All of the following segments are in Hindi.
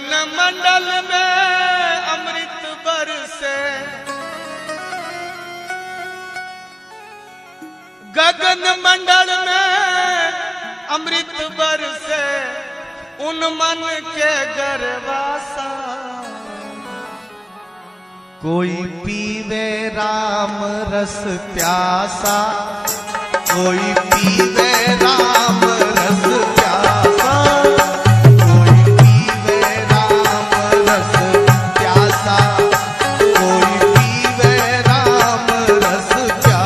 गगन मंडल में अमृत बरसे, गगन मंडल में अमृत बरसे, उन मन के गरवासा। कोई पीवे राम रस प्यासा, कोई पीवे राम रस प्यासा, कोई पीवे राम रस प्यासा, कोई पीवे राम रस प्यासा।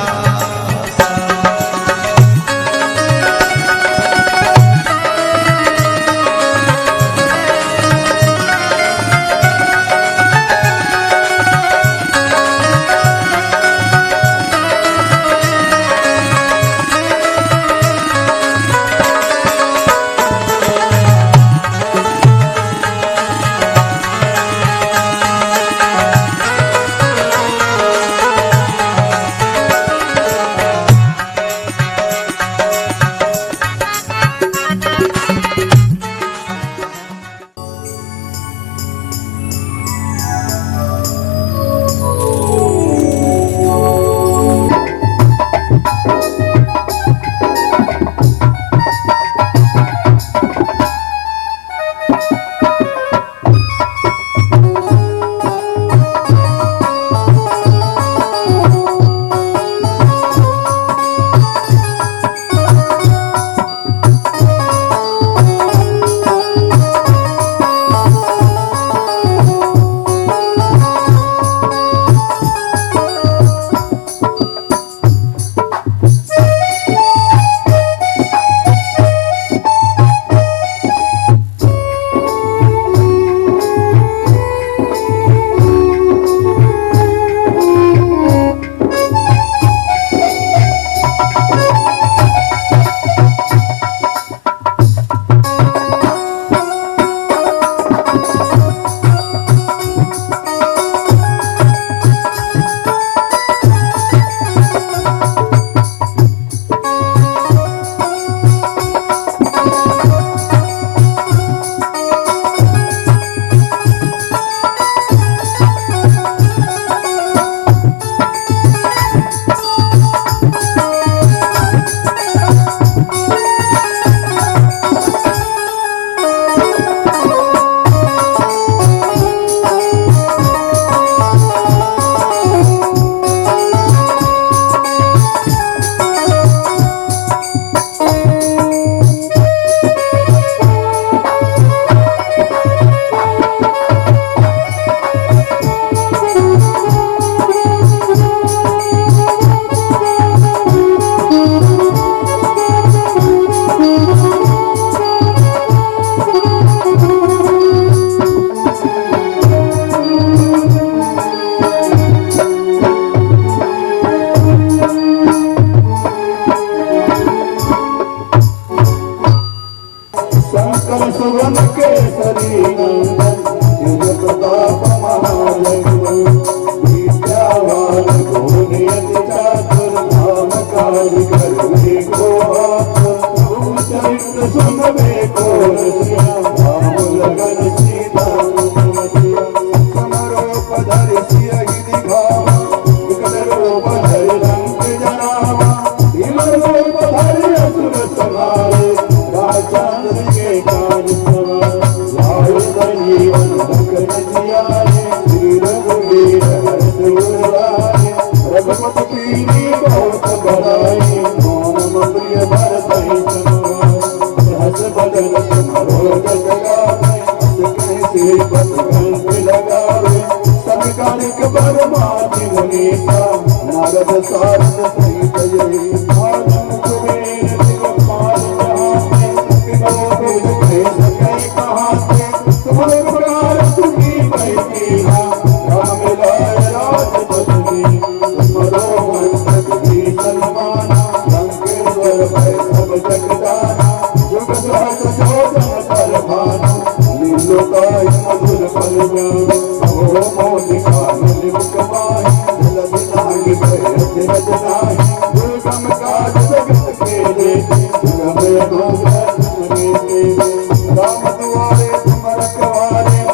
राम दुआरे तुम रखवारे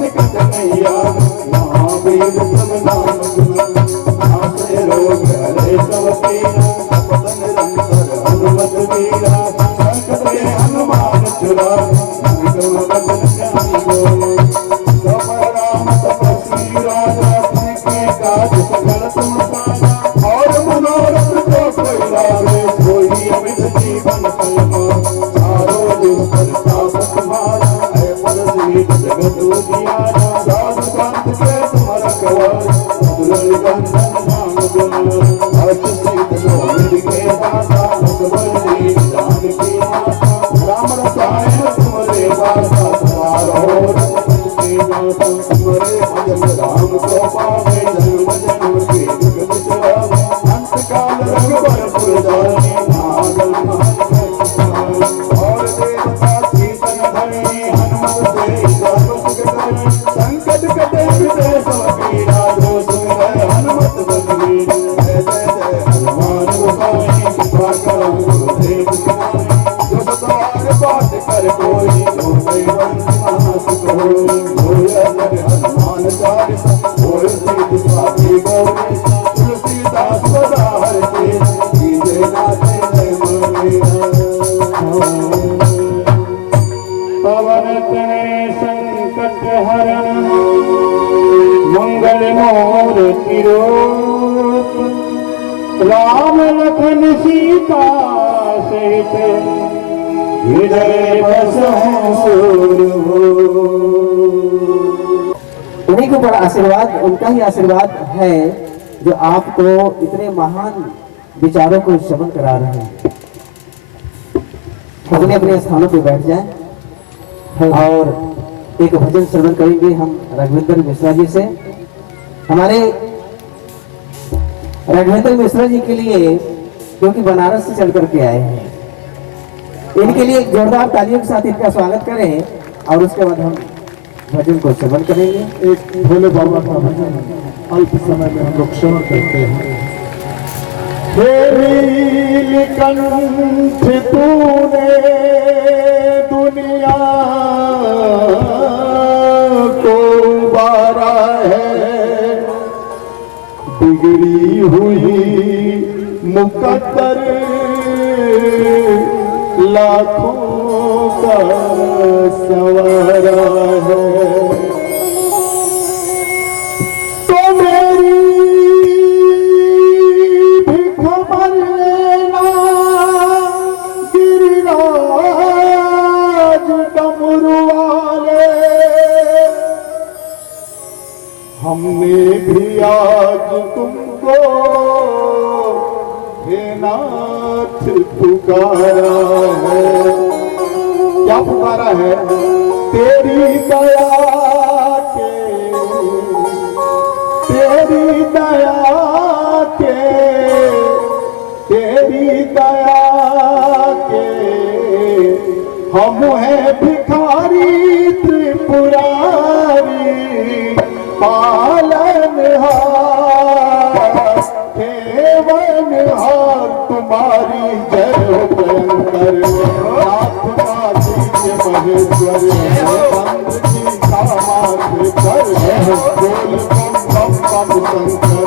निकट नैया महावीर सब नाम गुना नासे रोग हरे सब पीरा पद निरंतर हनुमत वीरा संकट में हनुमान छुड़ा नाम बदन ज्ञान बोले सब राम तपस्वी राजा के काज सकल तुम पाना और मनोरथ जो कोई लावे कोई अमित जीवन पाना चारों दिन परताप तुम्हारा है पद जीत जगत उजियारा साधु संत के तुम रखवारे दुलल बंधन नाम गुना अर्थ सहित जो मिल के दाता भगवान जी जान की माता राम रसायन तुम्हारे वासा तुम्हारो तुम्हारे भजन राम को पावे जन्म जन्म के दुख बिसरावे अंत काल रघुबर जाने नागल और देवता कीर्तन धरणी हनुमत से सर्व सुख करे संकट कटे विजय सब पीड़ा जो सुमिरै हनुमत बलवीर जय जय जय हनुमान गोसाई कृपा करो गुरुदेव की जो सतवार पाठ कर कोई जो दैवंत महासुख होय हनुमान चालीसा होय सिद्धि स्वामी गौरी तुलसीदास सदा हरते कीजे नाथे जय पवन तनय संकट हरण मंगल मूर्ति रूप राम लखन सीता सहित हृदय बसहु सुरभूप। उन्हीं को बड़ा आशीर्वाद, उनका ही आशीर्वाद है जो आपको इतने महान विचारों को श्रवण करा रहे हैं। अपने अपने स्थानों पर बैठ जाएं और एक भजन श्रवण करेंगे हम राघवेंद्र मिश्रा जी से। हमारे राघवेंद्र मिश्रा जी के लिए, क्योंकि बनारस से चल करके आए हैं, इनके लिए जोरदार तालियों के साथ इनका स्वागत करें और उसके बाद हम भजन को श्रवण करेंगे। एक भोले बाबा का भजन अल्प समय में हम लोग श्रवण करते हैं। तेरी कंठ तूने दुनिया को उबारा है, बिगड़ी हुई मुकद्दर लाखों का सवारा है। तो मेरी भिख भर लेना गिरिराज डमरू वाले, हमने भी आज तुमको हे नाथ पुकारा है। क्या पुकारा है? तेरी दया के, तेरी दया के, तेरी दया के हम हैं भिखारी त्रिपुरारी, पालनहार केवलहार तुम्हारी जय हो भयंकर नाथ माती के महेश्वर चंद्र की कामाख्य पर बोल बम बम बम शंकर।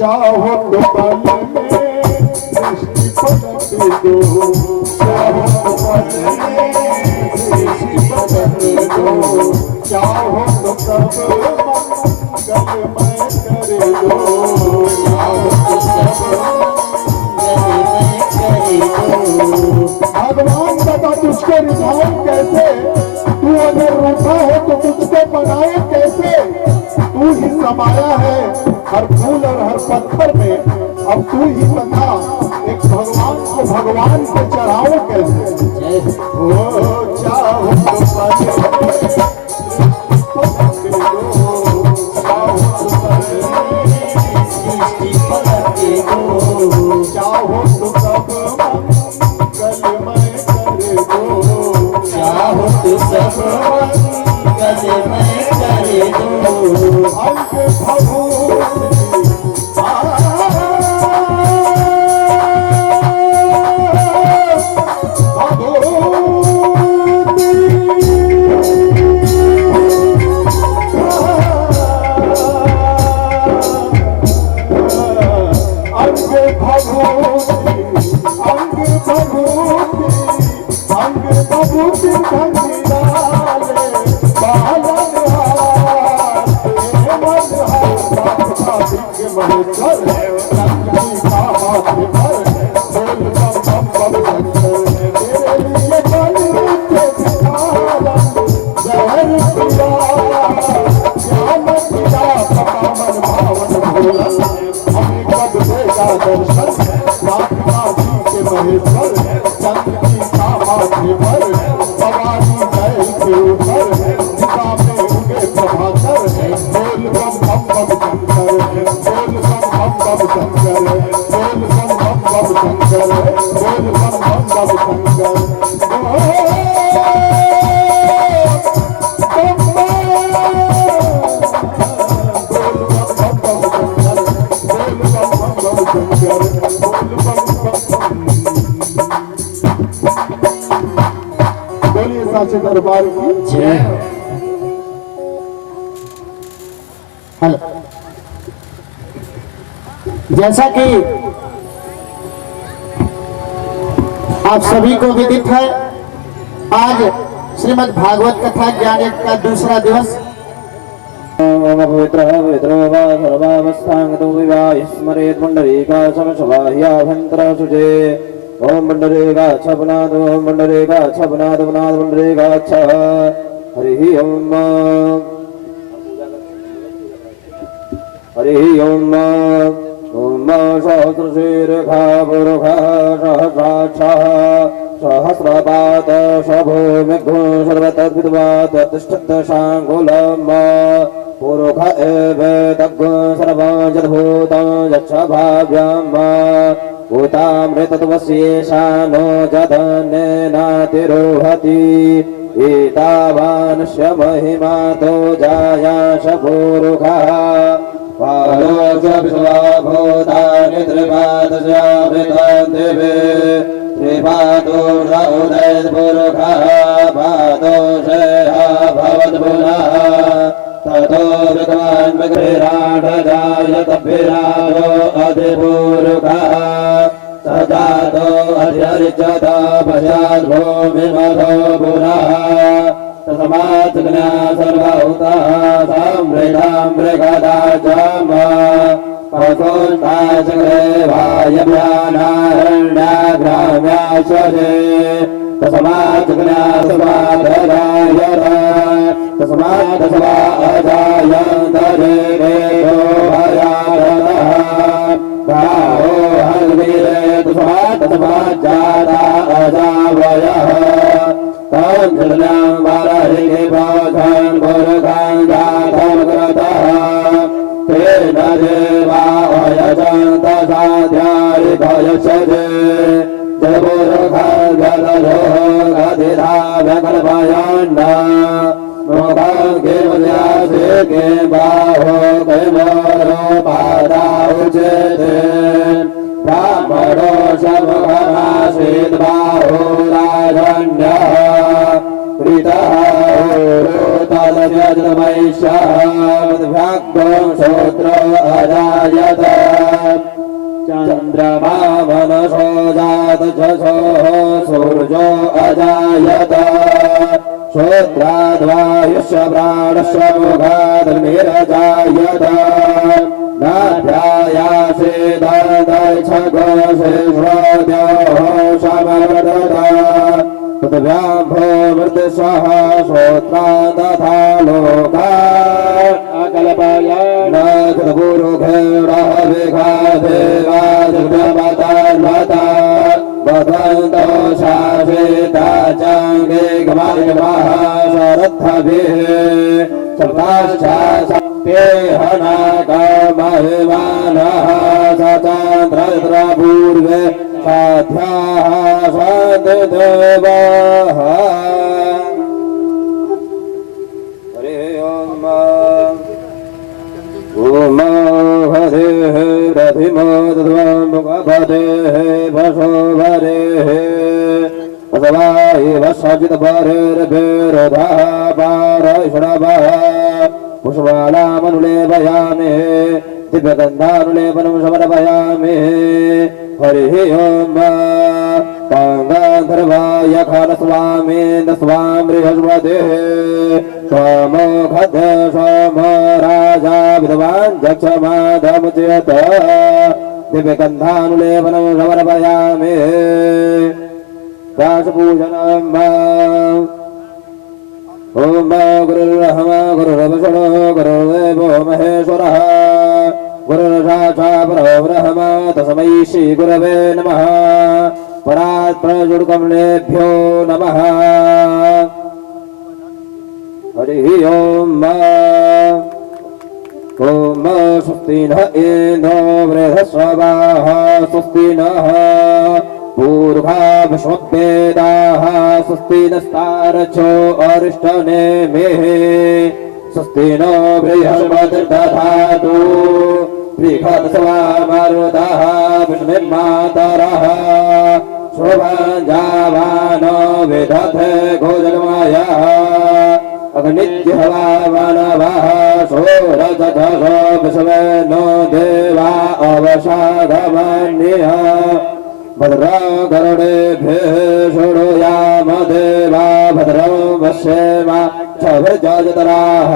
चाहो तो पल में दृष्टि पलट दो, चाहो तो पल में दृष्टि पलट दो, चाहो तो सब मंगलमय कर दो, चाहो तो सब मंगलमय कर दो। भगवान बता तुझको रिझाए कैसे, तू अगर रूठा है तो तुझको बनाए कैसे, तू ही समाया है हर फूल और हर पत्थर में, अब तू ही बता एक भगवान को भगवान पे चढ़ाओ कैसे। ओ चाहो तो पल में दृष्टि पलट दो, चाहो तो सब मंगलमय कर दो, चाहो तो सब मंगलमय कर दो। अंक भगो दरबार की जय। हेलो, जैसा कि आप सभी को विदित है, आज श्रीमद् भागवत कथा ज्ञान यज्ञ का दूसरा दिवस। पवित्र स्मरेत पुंडरीका समशवाह्याभ्यंतर सुजे। ओम पुंडरीका छपनाद, ओम पुंडरीका छपनाद पुनाद पुंडरीका छ। हरि ओम हरि ओम। ओम सहस्रशीर्षा पुरुषा सहस्राक्षः सहस्रपात शभूमिघ्नो सर्वतद्विद्वात् तिष्ठत् शाङ्कुलम्। पुरुष एव तज्ञ सर्वं जडभूतं यच्छ भाव्यम्। भूतामृतत्वस्येषानो जधन्येनातिरोहति एतावानस्य महिमातो जायाश पूरुखः पालो च विश्वभूतानि त्रिपादस्यामृतान् दिवे त्रिपादो न उदयपुरुखः पादोषयः भवद्पुनः ततो विद्वान् विग्रहाढ जायत विराजो अधिपूरुखः स जातो अधिरिच्यत पश्चात् भूमिमधो पुनः तस्मात् सर्वभूतः समृतां मृगदाचम पशुष्टाचक्रे वायव्यानारण्याग्राम्याश्वरे तस्मात् सर्वादरायत तस्मात् सर्वा अजायन्तरेतो भयारतः गावो हल्वीरे तस्मात् जाता अजावयः तं जलनां वारहिके पाथं पुरुखां जातं कृतः तेन देवा अयजन्त साध्यारि भयस्यते जपुरुखं गदधो गदिधा व्यकल्पयन् मुखं किमुद्यासे किं बाहो किमोरो पादा उच्यते ब्राह्मणो समुखमासीत् बाहुराजन्यः प्रीतः तदव्यजमैष्यं श्रोत्रो अजायत चन्द्रमा मनसो जात जसोः सूर्यो अजायत श्रोत्राद्वायुष्य प्राणस्य मुखादग्निरजायत नाध्यायासे दर्दैच्छगोषे श्रोत्योः समवर्तत पृथिव्यां भूमृतिस्वः श्रोत्रा तथा लोका अकल्पयन् कृतपुरुषेणः विघादेवादिव्यमतान्वता वदन्तो शासिताचाङ्गे गमायमः शरद्धभिः सप्ताश्चासप्तेहनाकमहिमानः सचान्द्रपूर्वे साध्याः सन्तिदेवाः हरिः ओम हरेः रथिमोदध्वमुखपदेः वशो भरेः असवाहि वशजितभरेर्भिरोधः पारैषणवः पुष्पालामनुलेपयामि दिव्यगन्धानुलेपनं समर्पयामि हरिः ओम गन्धर्वाय खलस्वामीन्द्र स्वां बृहस्पतिः सोमो खद्य सोमो राजा विद्वान् जक्षमादमुच्यत दिव्यगन्धानुलेपनं समर्पयामि दासपूजनम् ओम गुरुर्ब्रह्मा गुरुर्विष्णुः गुरुर्देवो महेश्वरः गुरुर्साक्षात् परब्रह्म तस्मै श्रीगुरवे नमः परात् प्रजुर्कमलेभ्यो नमः हरिः ओम ओम स्वस्ति नः इन्द्रो बृहस्पतिः स्वस्ति नः पूर्वा विश्ववेदाः स्वस्ति नस्तारचो अरिष्टनेमिः स्वस्ति नो बृहस्पतिर्दधातु बृहत्सवा मरुतः विष्णुर्मातरः शोभञ्जावानो विदधे गोजगमयः अग्निज्जिह्वा मानवः शोरजधो विश्वेनो देवा अवसादमन्यः भद्रं गरुडेभ्यः शृणुयाम देवा भद्रं पश्येम क्षभिर्जयतराः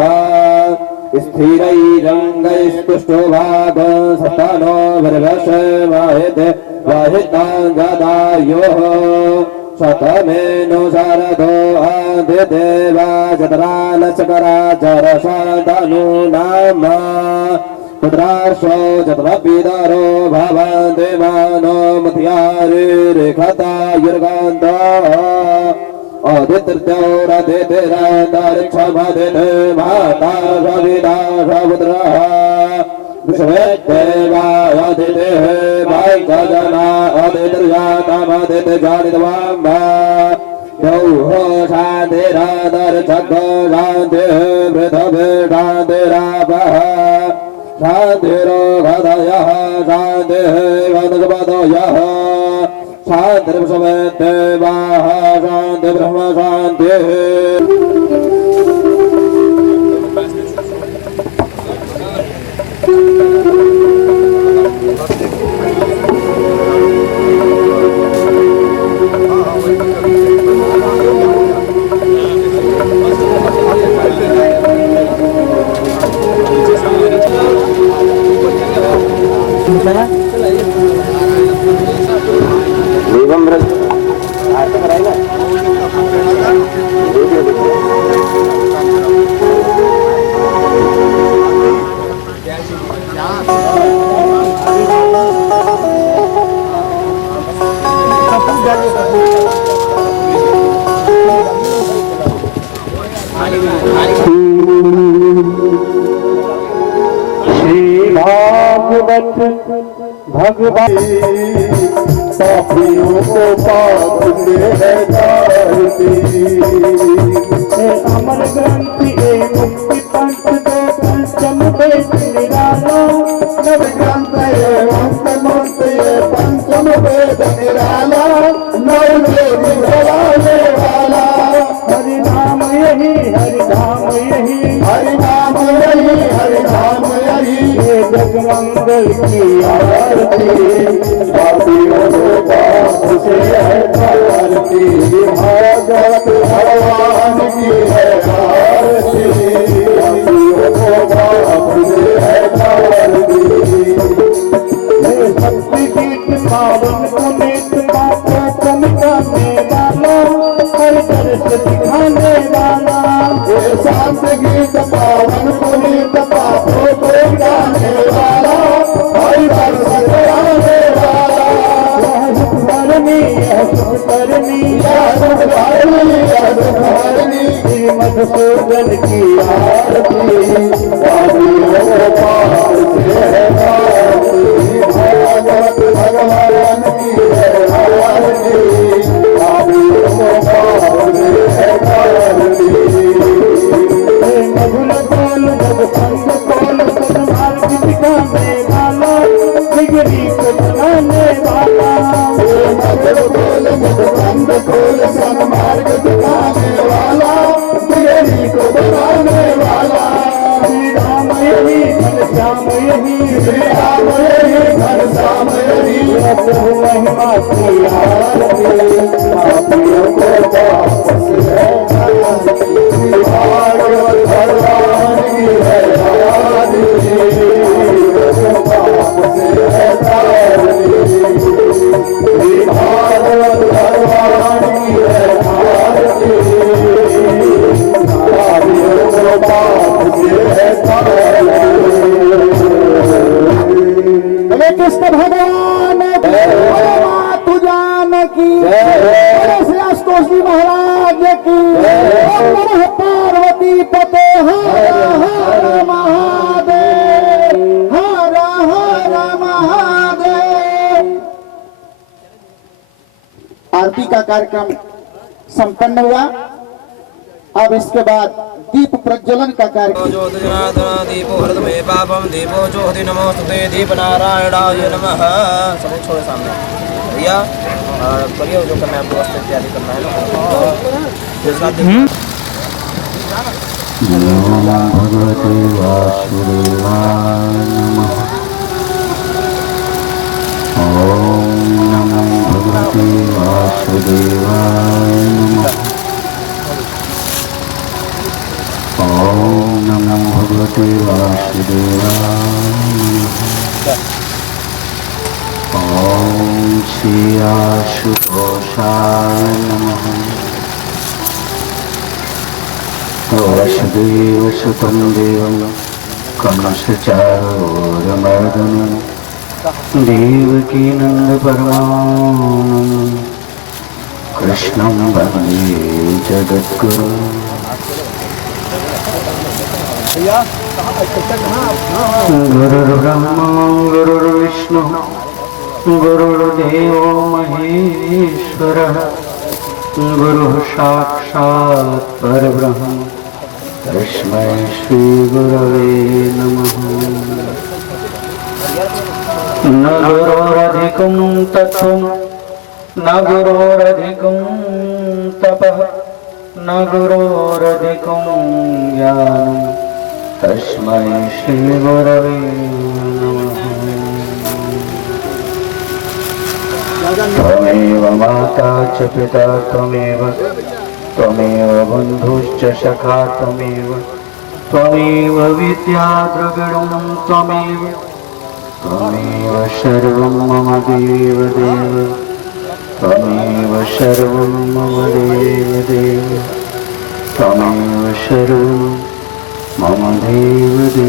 स्थिरैरङ्गैस्तुष्टुभागं सतनो विर्वशेमहिते वाहितां गदायोः शतमेनो शरदो आदिदेवा जतरालचकरा चरशतनु नाम पुत्राशो जतमपितरो भवन्ति मानो मध्यारिरेखतायुर्गन्ध आदित्यौरदितिरन्तरिक्षमदिते माता सविता सपुत्रः विश्वेदेवादितेः भाइकजना अदितर्जातमदितजानितवाम्बा यौः शान्तिरादर्शको शान्तिः पृथ्वी शान्तिरापः शान्तिरोगदयः शान्तिः वनस्पतयः शान्तिर्विश्वेदेवाः शान्तिर्ब्रह्म शान्तिः भागवत भगवान पापियों को पाप से है तारती अमर ग्रंथि ए मुक्ति पंथ दो पंचम वेद निराला नव ग्रंथ ए मंत्र ए पंचम वेद निराला नव वेद निराले वाला हरि नाम यही हरि धाम यही हरि नाम यही हरि धाम यही जगमंगल की आरती पापियों को पाप से है तारती भागवत भगवान की है आरती पापियों को पाप से है तारती भक्ति गीत पावन पुनीत पापों को मिटाने वाला हर दर्श दिखाने वाला शांत गीत पावन पुनीत पापों को मिटाने वाला हर दर्श दिखाने वाला यह सुख करनी मधुसूदन की आरती पापियों को पाप से है तारती भागवत भगवान की है आरती पापियों को पाप से है तारती मधुर बोल जब संग बोल सन्मार्ग दिखाने वाला बिगड़ी को बनाने वाला मधुर बोल जब संग बोल सन्मार्ग दिखाने वाला बिगड़ी को बनाने वाला श्री राम यही घन श्याम यही श्री राम यही घन श्याम यही प्रभु महिमा की आरती पापियों को पाप से है तारती भागवत भगवान की है आरती पाप से है तारती भागवत भगवान की है आरती पापियों को पाप से है तारती। कृष्ण भगवान तू जान की श्री आशुतोष जी महाराज की पार्वती पते हर हर महादेव हर हर महादेव। आरती का कार्यक्रम संपन्न हुआ। अब इसके बाद दीप प्रज्वलन का कार्यक्रम। दीपो हृदय पापम दीपो ज्योति नमोस्तुते दीप नारायणाय नमः। सब छोड़े सामने भैया करिए जो करना है आपको वस्त्र इत्यादि करना है ना। भगवते वासुदेवाय नमः। ओम नमो भगवते वासुदेवाय नमः। ओम नमो भगवते वासुदेवाय नमः। ओम श्री आशुतोषाय नमः। वसुदेव सुतं देवं कंसचारूरमर्दनं देवकी नन्दपरमानन्दं कृष्णं वन्दे जगद्गुरुम्। गुरुर्ब्रह्मा गुरुर्विष्णु गुरुर्देवो महेश्वरः गुरुः साक्षात् परब्रह्म तस्मै श्री गुरवे नमः। न गुरोरधिकं तत्त्वं न गुरोरधिकं तपः न गुरोरधिकं ज्ञानं तस्मै श्री गुरवे नमः। त्वमेव माता च पिता त्वमेव बन्धुश्च सखा त्वमेव विद्या द्रविणं त्वमेव सर्वं मम देव त्वमेव सर्वं मम देव त्वमेव सर्वं मम देव।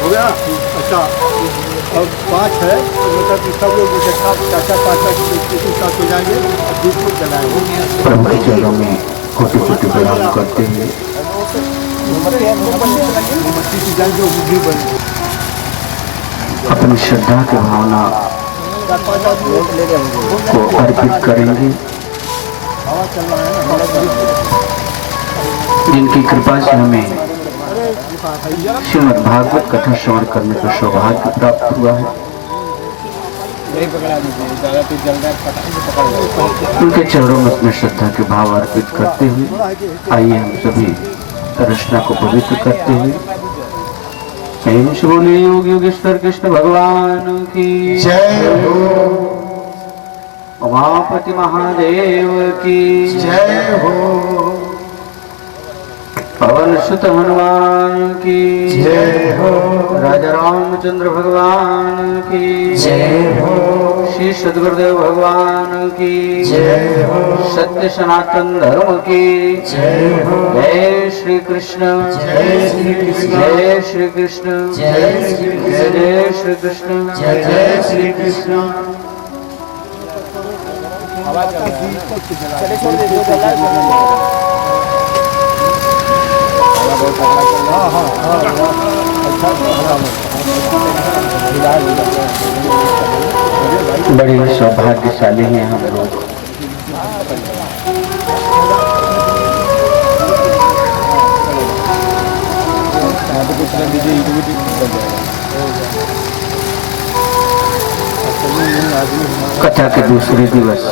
हो गया अच्छा। अब 5 है तो मतलब कि सब लोग इकट्ठा चाचा पाचा के साथ हो जाएंगे और दूध को जलाएंगे। प्रभु के चरणों में कोटि कोटि प्रणाम करते हुए अपनी श्रद्धा की भावना को अर्पित करेंगे। जिनकी कृपा से हमें श्रीमद् भागवत कथा श्रवण करने का सौभाग्य प्राप्त हुआ है, उनके चरणों में अपनी श्रद्धा के भाव अर्पित करते हुए आइए हम सभी रचना को पवित्र करते हुए प्रेम से बोले योग योगेश्वर कृष्ण भगवान की जय हो। उमापति महादेव की जय हो। पवन सुत हनुमान की जय हो। राजा रामचंद्र भगवान की जय हो। श्री सद्गुरुदेव भगवान की जय हो। सत्य सनातन धर्म की जय हो। जय श्री कृष्ण जय श्री कृष्ण जय श्री कृष्ण जय श्री कृष्ण जय श्री कृष्ण जय श्री कृष्ण। बड़े सौभाग्यशाली हैं हम लोग। कथा के दूसरे दिवस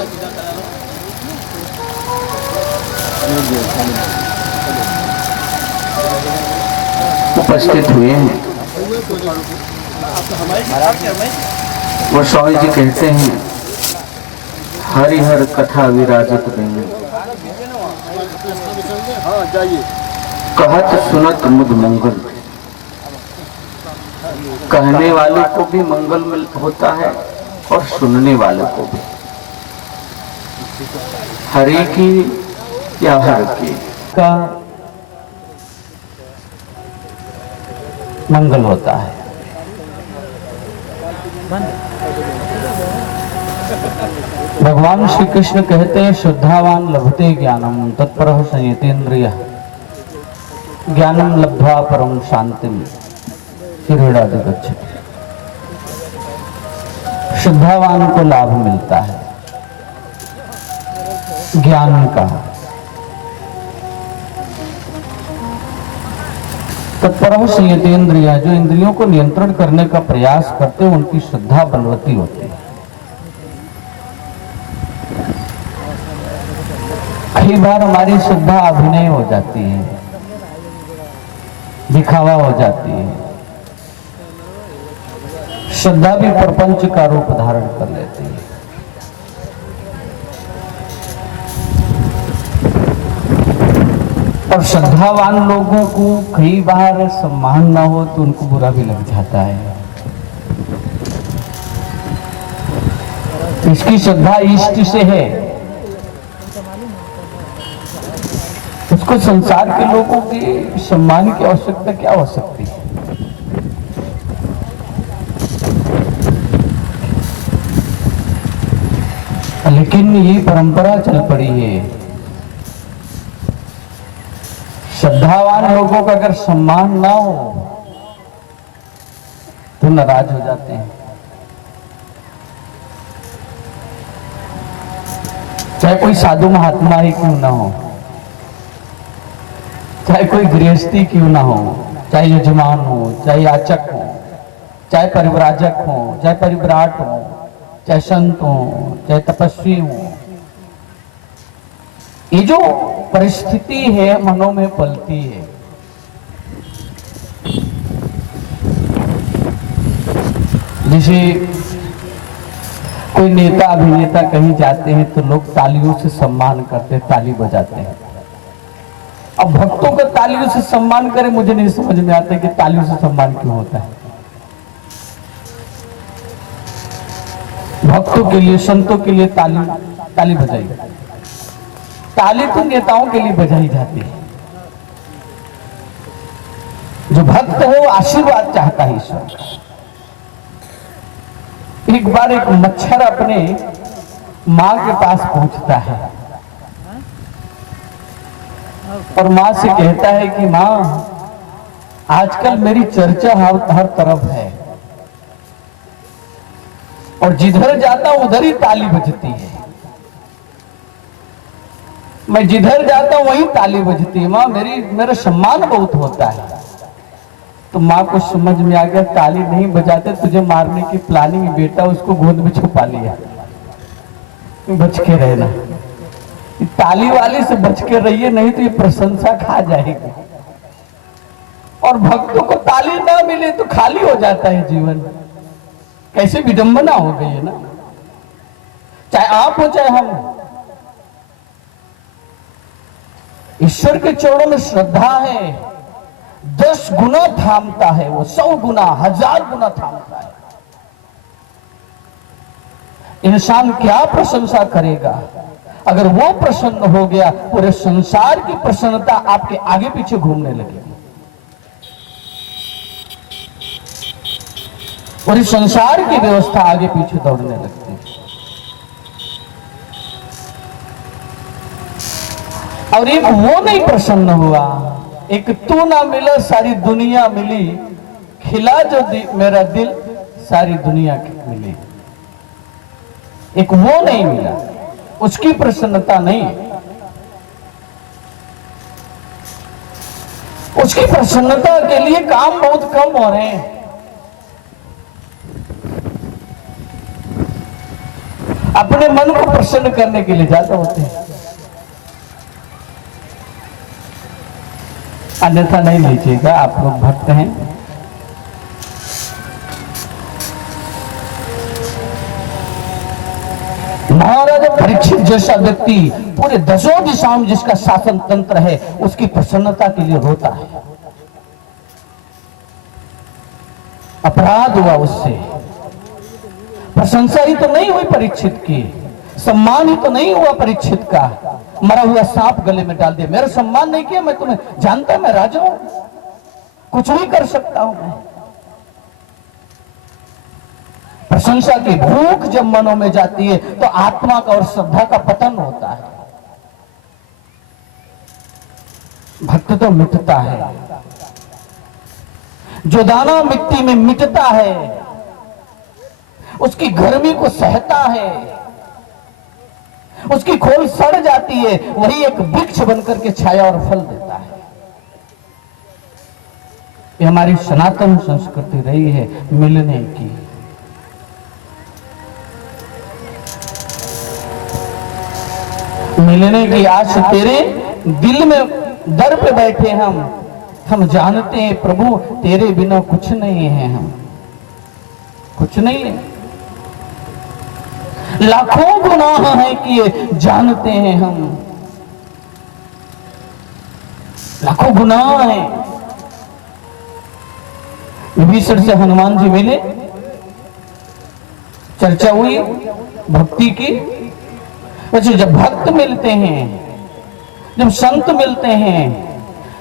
उपस्थित हुए हैं। वो स्वामी जी कहते हैं हरिहर कथा विराजत देंगे कहत सुनत मुद मंगल। कहने वाले को भी मंगल होता है और सुनने वाले को भी। हरि की या हर की का मंगल होता है। भगवान श्री कृष्ण कहते हैं शुद्धावान लभते ज्ञानम तत्परः संयतेन्द्रियः ज्ञानम लब्ध्वा परम शांतिम शिरोडाधिगच्छति। शुद्धावान को लाभ मिलता है ज्ञान का। तत्परः संयतेन्द्रियः जो इंद्रियों को नियंत्रण करने का प्रयास करते हैं उनकी श्रद्धा बलवती होती है। कई बार हमारी श्रद्धा अभिनय हो जाती है, दिखावा हो जाती है। श्रद्धा भी प्रपंच का रूप धारण कर लेती है। और श्रद्धावान लोगों को कई बार सम्मान ना हो तो उनको बुरा भी लग जाता है। इसकी श्रद्धा इष्ट से है, उसको संसार के लोगों के सम्मान की आवश्यकता क्या हो सकती है। लेकिन ये परंपरा चल पड़ी है, श्रद्धावान लोगों का अगर सम्मान ना हो तो नाराज हो जाते हैं। चाहे कोई साधु महात्मा ही क्यों ना हो, चाहे कोई गृहस्थी क्यों ना हो, चाहे यजमान हो, चाहे याचक हो, चाहे परिव्राजक हो, चाहे परिव्राट हो, चाहे संत हो, चाहे तपस्वी हो, ये जो परिस्थिति है मनों में पलती है। जैसे कोई नेता अभिनेता कहीं जाते हैं तो लोग तालियों से सम्मान करते हैं, ताली बजाते हैं। अब भक्तों का तालियों से सम्मान करे, मुझे नहीं समझ में आता कि तालियों से सम्मान क्यों होता है। भक्तों के लिए, संतों के लिए ताली बजाई, ताली तो नेताओं के लिए बजाई जाती है। जो भक्त है वो आशीर्वाद चाहता है ईश्वर का। एक बार एक मच्छर अपने मां के पास पहुंचता है और मां से कहता है कि मां, आजकल मेरी चर्चा हर तरफ है और जिधर जाता हूं उधर ही ताली बजती है। मैं जिधर जाता हूं वहीं ताली बजती है। मां, मेरा सम्मान बहुत होता है। तो मां को समझ में आ गया, ताली नहीं बजाते तुझे मारने की प्लानिंग, बेटा उसको गोद में छुपा लिया, बच के रहना। ताली वाले से बच के रहिए, नहीं तो ये प्रशंसा खा जाएगी। और भक्तों को ताली ना मिले तो खाली हो जाता है जीवन। कैसे विडंबना हो गई है ना, चाहे आप हो चाहे हम। ईश्वर के चरणों में श्रद्धा है, 10 गुना थामता है, वो 100 गुना 1000 गुना थामता है। इंसान क्या प्रशंसा करेगा, अगर वो प्रसन्न हो गया पूरे संसार की प्रसन्नता आपके आगे पीछे घूमने लगेगी। पूरे संसार की व्यवस्था आगे पीछे दौड़ने लगती है। और एक वो नहीं प्रसन्न हुआ, एक तू ना मिला सारी दुनिया मिली, खिला जो मेरा दिल सारी दुनिया मिली। एक वो नहीं मिला, उसकी प्रसन्नता नहीं, उसकी प्रसन्नता के लिए काम बहुत कम हो रहे हैं। अपने मन को प्रसन्न करने के लिए ज्यादा होते हैं, अन्यथा नहीं लीजिएगा, आप लोग भक्त हैं। महाराजा परीक्षित जैसा व्यक्ति पूरे 10 दिशाओं में जिसका शासन तंत्र है, उसकी प्रसन्नता के लिए रोता है। अपराध हुआ उससे, प्रशंसा ही तो नहीं हुई परीक्षित की, सम्मान ही तो नहीं हुआ परीक्षित का। मरा हुआ सांप गले में डाल दिया, मेरा सम्मान नहीं किया, मैं तुम्हें जानता, मैं राजा हूं, कुछ भी कर सकता हूं मैं। प्रशंसा की भूख जब मनों में जाती है तो आत्मा का और श्रद्धा का पतन होता है। भक्त तो मिटता है, जो दाना मिट्टी में मिटता है उसकी गर्मी को सहता है, उसकी खोल सड़ जाती है, वही एक वृक्ष बनकर के छाया और फल देता है। ये हमारी सनातन संस्कृति रही है मिलने की। मिलने की आस तेरे दिल में दर पे बैठे हम जानते हैं प्रभु तेरे बिना कुछ नहीं है, हम कुछ नहीं है। लाखों गुनाह है किए जानते हैं हम, लाखों गुनाह है। विभीषण से हनुमान जी मिले, चर्चा हुई भक्ति की। वैसे जब भक्त मिलते हैं, जब संत मिलते हैं,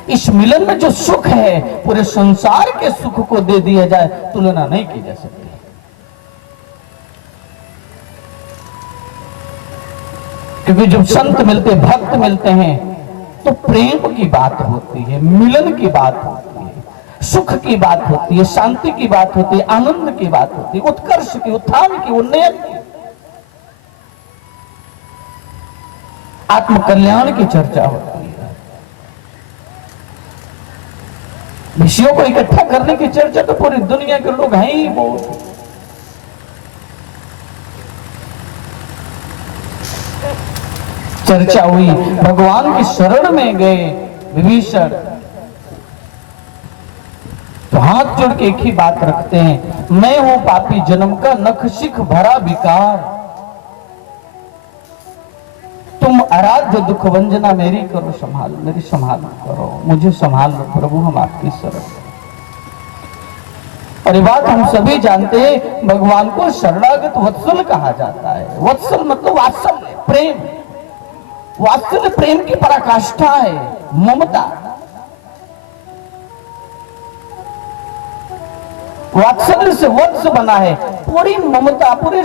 इस मिलन में जो सुख है पूरे संसार के सुख को दे दिया जाए, तुलना नहीं की जा सकती। क्योंकि जब संत मिलते, भक्त मिलते हैं, तो प्रेम की बात होती है, मिलन की बात होती है, सुख की बात होती है, शांति की बात होती है, आनंद की बात होती है, उत्कर्ष की, उत्थान की, उन्नयन की, आत्म कल्याण की चर्चा होती है। विषयों को इकट्ठा करने की चर्चा तो पूरी दुनिया के लोग हैं ही बहुत। चर्चा हुई, भगवान की शरण में गए विभीषण, तो हाथ जोड़ के एक ही बात रखते हैं, मैं हूं पापी जन्म का, नख शिख भरा विकार, तुम आराध्य दुख वंजना मेरी करो संभाल, मेरी संभाल करो, मुझे संभाल लो प्रभु, हम आपकी शरण। और ये बात हम सभी जानते हैं, भगवान को शरणागत वत्सल कहा जाता है। वत्सल मतलब वात्सल्य, प्रेम। वात्सल्य प्रेम की पराकाष्ठा है, ममता। वात्सल्य से वत्स बना है, पूरी ममता, पूरे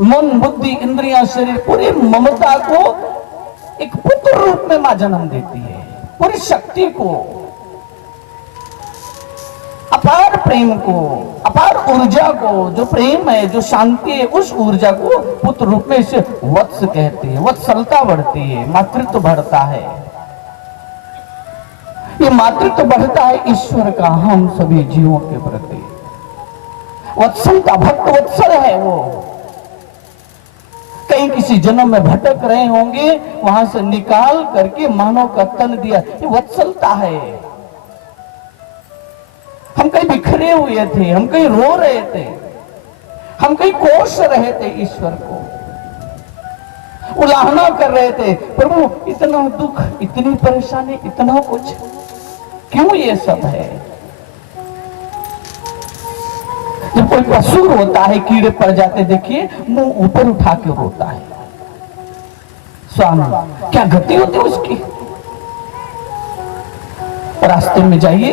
मन बुद्धि इंद्रियां शरीर, पूरी ममता को एक पुत्र रूप में मां जन्म देती है। पूरी शक्ति को, अपार प्रेम को, अपार ऊर्जा को, जो प्रेम है, जो शांति है, उस ऊर्जा को पुत्र रूप में इसे वत्स कहते हैं। वत्सलता बढ़ती है, मातृत्व बढ़ता है। ये मातृत्व बढ़ता है ईश्वर का हम सभी जीवों के प्रति। वत्सलता, भक्त वत्सल है वो। कहीं किसी जन्म में भटक रहे होंगे, वहां से निकाल करके मानव का तन दिया, ये वत्सलता है। हम कहीं बिखरे हुए थे, हम कहीं रो रहे थे, हम कहीं कोस रहे थे, ईश्वर को उलाहना कर रहे थे, प्रभु इतना दुख, इतनी परेशानी, इतना कुछ क्यों ये सब है। जब कोई पशु रोता है, कीड़े पड़ जाते, देखिए मुंह ऊपर उठा के रोता है। स्वामी क्या गति होती है उसकी। रास्ते में जाइए,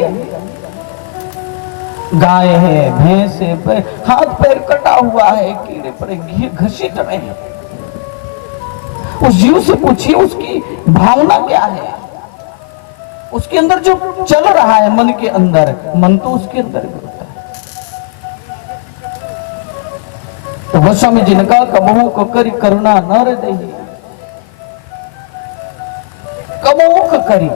गाय है, भैंस है, हाथ पैर कटा हुआ है, कीड़े पड़े, घसीट रहे हैं, उस जीव से पूछिए उसकी भावना क्या है, उसके अंदर जो चल रहा है मन के अंदर, मन तो उसके अंदर भी होता है। तो गोस्वामी जी ने कहा, कबहू को करी करुणा न हृदय, कबहू को करी,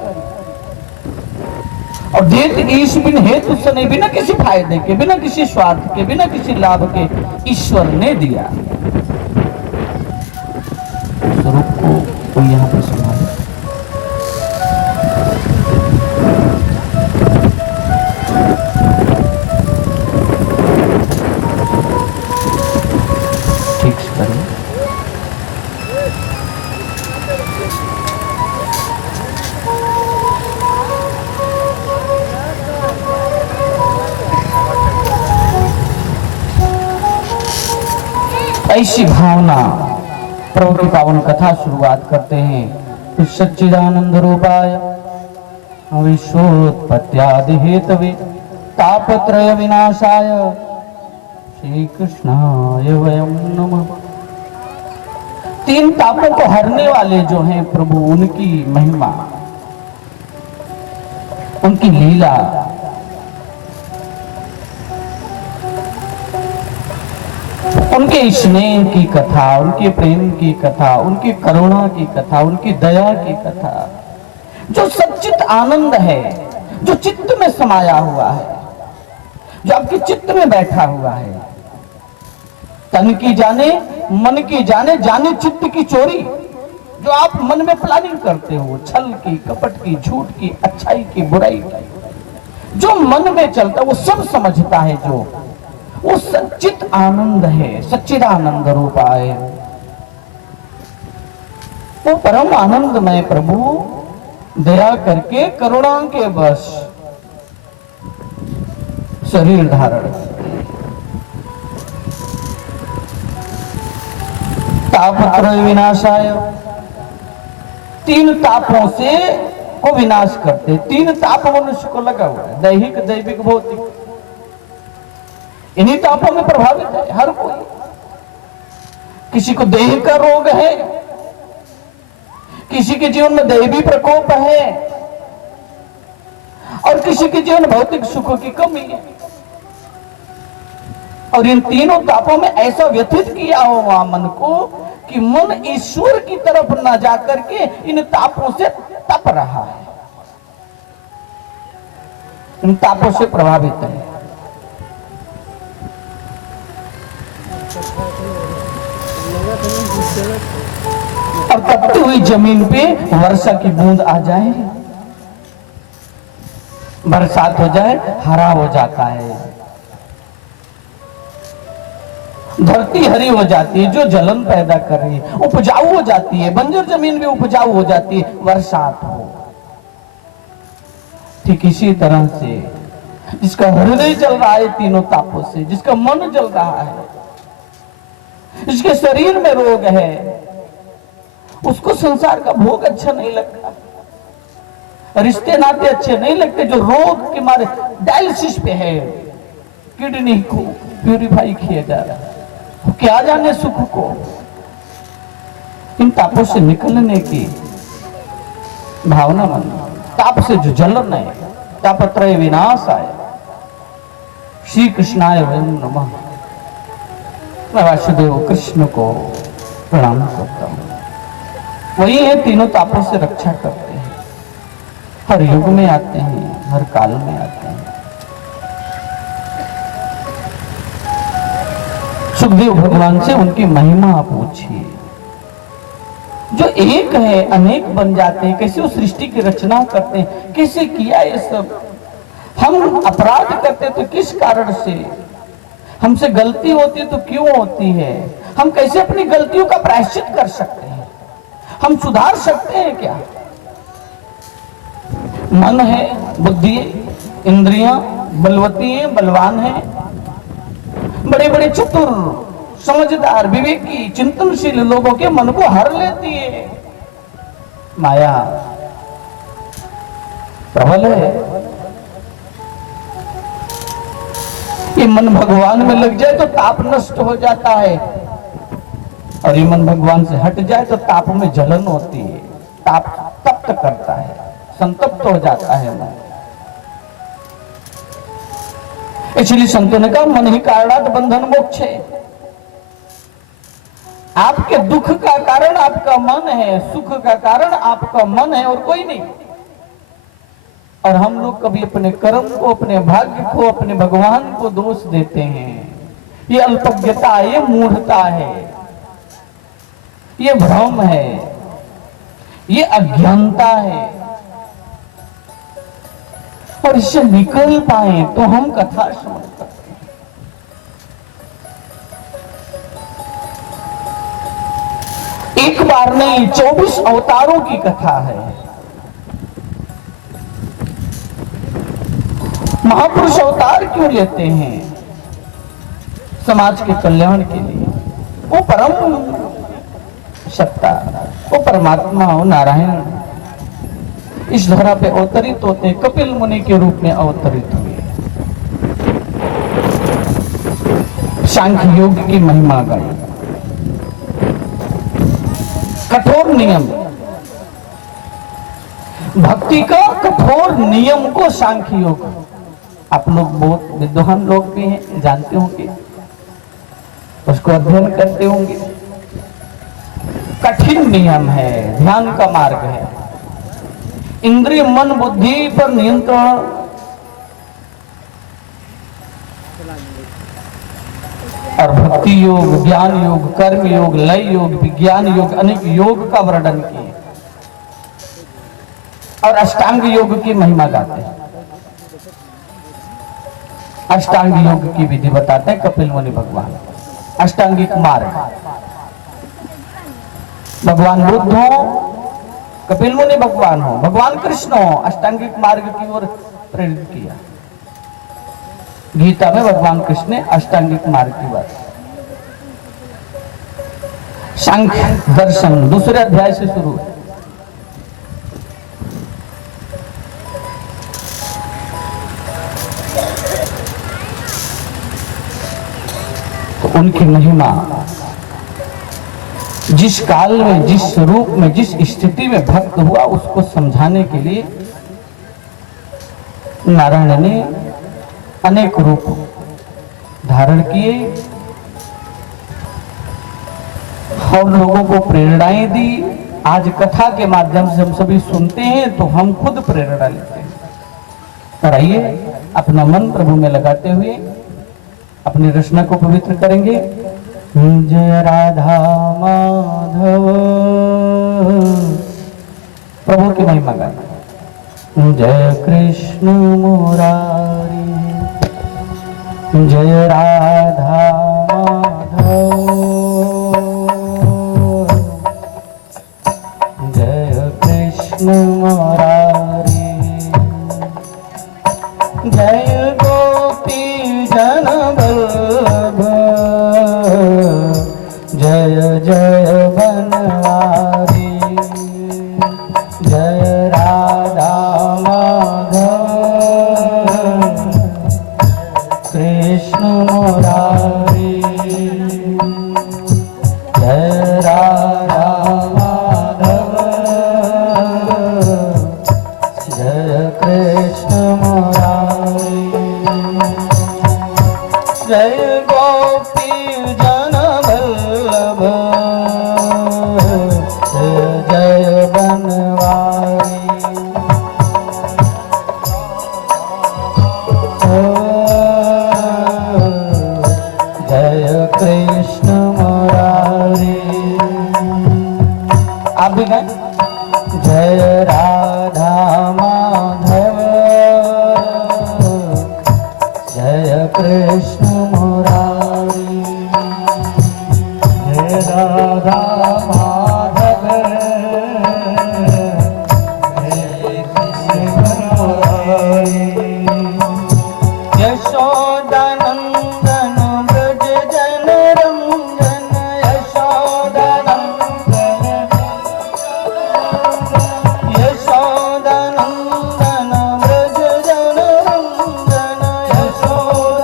और देत ईश बिन हेतु सने, बिना किसी फायदे के, बिना किसी स्वार्थ के, बिना किसी लाभ के ईश्वर ने दिया। स्वरूप को यहाँ पर संभाले। ठीक से करो। ऐसी भावना, प्रभु की पावन कथा शुरुआत करते हैं। तो सच्चिदानंद रूपाय विश्वोत्पत्त्यादि हेतवे तापत्रय विनाशाय श्री कृष्णाय वयं नमः। तीन तापों को हरने वाले जो हैं प्रभु, उनकी महिमा, उनकी लीला, उनके स्नेह की कथा, उनके प्रेम की कथा, उनकी करुणा की कथा, उनकी दया की कथा, जो सच्चित आनंद है, जो चित्त में समाया हुआ है, जो आपके चित्त में बैठा हुआ है। तन की जाने, मन की जाने, जाने चित्त की चोरी, जो आप मन में प्लानिंग करते हो, छल की, कपट की, झूठ की, अच्छाई की, बुराई की, जो मन में चलता वो सब समझता है, जो वो सच्चित आनंद है, सच्चिदानंद रूपाय, वो परम आनंदमय प्रभु दया करके करुणा के बस शरीर धारण, तापत्रय विनाशाय, तीन तापों से को विनाश करते। तीन ताप मनुष्य को लगा हुआ है, दैहिक, दैविक, भौतिक। इन्हीं तापों में प्रभावित है हर कोई। किसी को देह का रोग है, किसी के जीवन में दैवी प्रकोप है और किसी के जीवन भौतिक सुखों की कमी है। और इन तीनों तापों में ऐसा व्यथित किया हुआ मन को कि मन ईश्वर की तरफ न जाकर के इन तापों से तप रहा है, इन तापों से प्रभावित है। और तपती हुई जमीन पे वर्षा की बूंद आ जाए, बरसात हो जाए, हरा हो जाता है, धरती हरी हो जाती है, जो जलन पैदा कर रही है, उपजाऊ हो जाती है, बंजर जमीन भी उपजाऊ हो जाती है, बरसात हो। ठीक इसी तरह से जिसका हृदय जल रहा है तीनों तापों से, जिसका मन जल रहा है, जिसके शरीर में रोग है, उसको संसार का भोग अच्छा नहीं लगता, रिश्ते नाते अच्छे नहीं लगते। जो रोग के मारे डायलिसिस पे है, किडनी को प्यूरिफाई किया जा रहा है, क्या जाने सुख को। इन तापों से निकलने की भावना मन, ताप से जो जलन है, तापत्रय विनाश आए। श्री कृष्णाय वयम नमः। मैं वासुदेव कृष्ण को प्रणाम करता हूं। वही है तीनों तापों से रक्षा करते हैं, हर युग में आते हैं, हर काल में आते हैं। सुखदेव भगवान से उनकी महिमा पूछिए। जो एक है अनेक बन जाते हैं, कैसे वो सृष्टि की रचना करते हैं, कैसे किया ये सब। हम अपराध करते तो किस कारण से, हमसे गलती होती तो क्यों होती है, हम कैसे अपनी गलतियों का प्रायश्चित कर सकते हैं, हम सुधार सकते हैं क्या। मन है, बुद्धि, इंद्रियां बलवती हैं, बलवान हैं, बड़े बड़े चतुर, समझदार, विवेकी, चिंतनशील लोगों के मन को हर लेती है। माया प्रबल है। ये मन भगवान में लग जाए तो ताप नष्ट हो जाता है, और ये मन भगवान से हट जाए तो ताप में जलन होती है, ताप तप्त करता है, संतप्त हो जाता है मन। इसलिए संतों ने कहा मन ही कारणात् बंधन मोक्ष है। आपके दुख का कारण आपका मन है, सुख का कारण आपका मन है और कोई नहीं। और हम लोग कभी अपने कर्म को, अपने भाग्य को, अपने भगवान को दोष देते हैं। ये अल्पज्ञता, ये मूढ़ता है, ये भ्रम है, ये अज्ञानता है। और इससे निकल पाए तो हम कथा श्रवण करते हैं। एक बार नहीं, 24 अवतारों की कथा है। महापुरुष अवतार क्यों लेते हैं? समाज के कल्याण के लिए। वो परम सत्ता, वो परमात्मा, वो नारायण इस धरा पे अवतरित होते, कपिल मुनि के रूप में अवतरित हुए। सांख्य योग की महिमा गाई, कठोर नियम, भक्ति का कठोर नियम को सांख्य योग। आप लोग बहुत विद्वान लोग भी हैं, जानते होंगे, उसको अध्ययन करते होंगे। कठिन नियम है, ध्यान का मार्ग है, इंद्रिय मन बुद्धि पर नियंत्रण, और भक्ति योग, ज्ञान योग, कर्म योग, लय योग, विज्ञान योग, अनेक योग का वर्णन किए। और अष्टांग योग की महिमा गाते हैं। अष्टांग योग की विधि बताते हैं कपिल मुनि भगवान। अष्टांगिक मार्ग, भगवान बुद्ध हो, कपिल मुनि भगवान हो, भगवान कृष्ण हो, अष्टांगिक मार्ग की ओर प्रेरित किया। गीता में भगवान कृष्ण ने अष्टांगिक मार्ग की बात। सांख्य दर्शन दूसरे अध्याय से शुरू है। तो उनकी महिमा जिस काल में, जिस स्वरूप में, जिस स्थिति में भक्त हुआ उसको समझाने के लिए नारायण ने अनेक रूप धारण किए और लोगों को प्रेरणाएं दी। आज कथा के माध्यम से हम सभी सुनते हैं तो हम खुद प्रेरणा लेते हैं। और आइए अपना मन प्रभु में लगाते हुए अपनी रचना को पवित्र करेंगे। जय राधा माधव, प्रभु की महिमा गाएं। जय कृष्ण मुरारी, जय राधा माधव, जय कृष्ण मुरारी, जय गोपी जन वल्लभ, जय जय बनवारी, जय राधा माधव, कृष्ण मुरारी, जय राधा माधव, जय कृष्ण मुरारी, जय गोपी जन वल्लभ, जय जय बनवारी, जय कृष्ण मुरारी। आप भी गाएं। जय राधा माधव, जय कृष्ण मुरारी, जय राधा माधव, जय कृष्ण मुरारी, यशोदानंदन ब्रज जन रंजन, यशोदानंदन, यशोदानंदन ब्रज जन रंजन, यशोदानंदन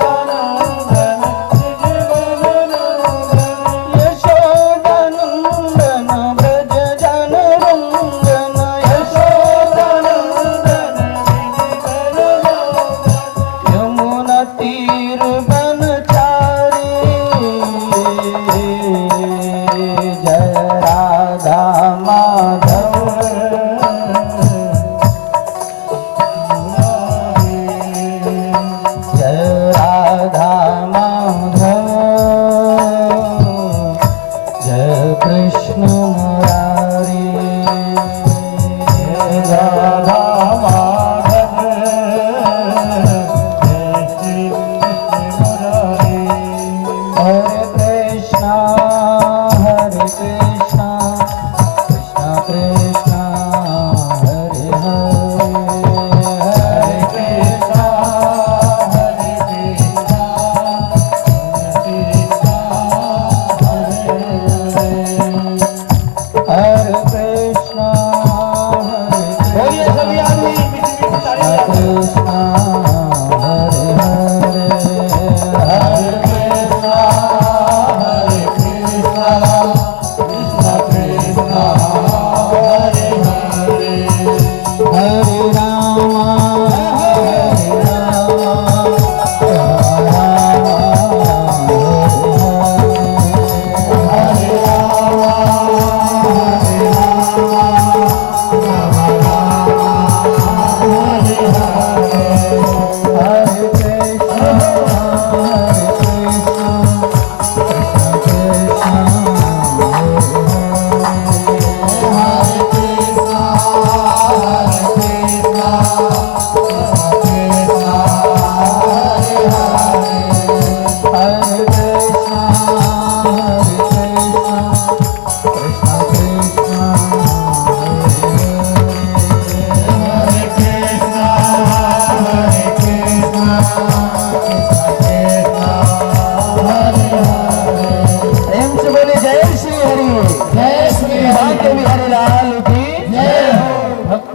यशोदानंदन ब्रज जन रंजन, यशोदानंदन यमुना तीर बनचारी, जय राधा माधव, जय राधा माधव, जय कृष्ण मुरारी, जय राधा माधव, हरे कृष्णा कृष्णा कृष्णा हरे हरे, हरे कृष्णा हरे कृष्णा, बोलिए सभी आदमी, कृष्णा कृष्णा हरे हरे, हरे कृष्णा कृष्णा कृष्णा हरे हरे, हरे राम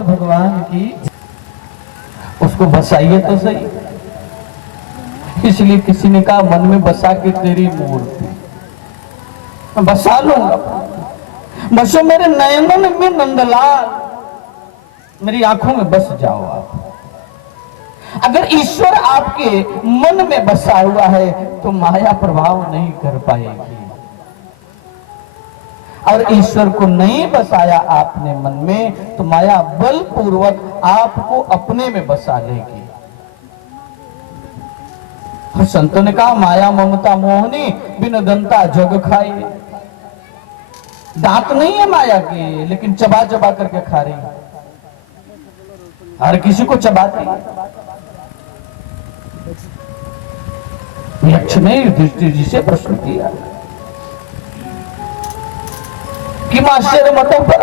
भगवान की उसको बसाइए तो सही। इसलिए किसी ने कहा मन में बसा के तेरी मूर्ति बसा लूंगा, बसो मेरे नयनों में नंदलाल, मेरी आंखों में बस जाओ आप। अगर ईश्वर आपके मन में बसा हुआ है तो माया प्रभाव नहीं कर पाएगी, और ईश्वर को नहीं बसाया आपने मन में तो माया बलपूर्वक आपको अपने में बसा लेगी। और संतों ने कहा माया ममता मोहनी बिन दंता जग खाई। दांत नहीं है माया के, लेकिन चबा चबा करके खा रही, हर किसी को चबाती। यक्ष ने युधिष्ठिर जी से प्रश्न किया कि आश्चर्य मतो पर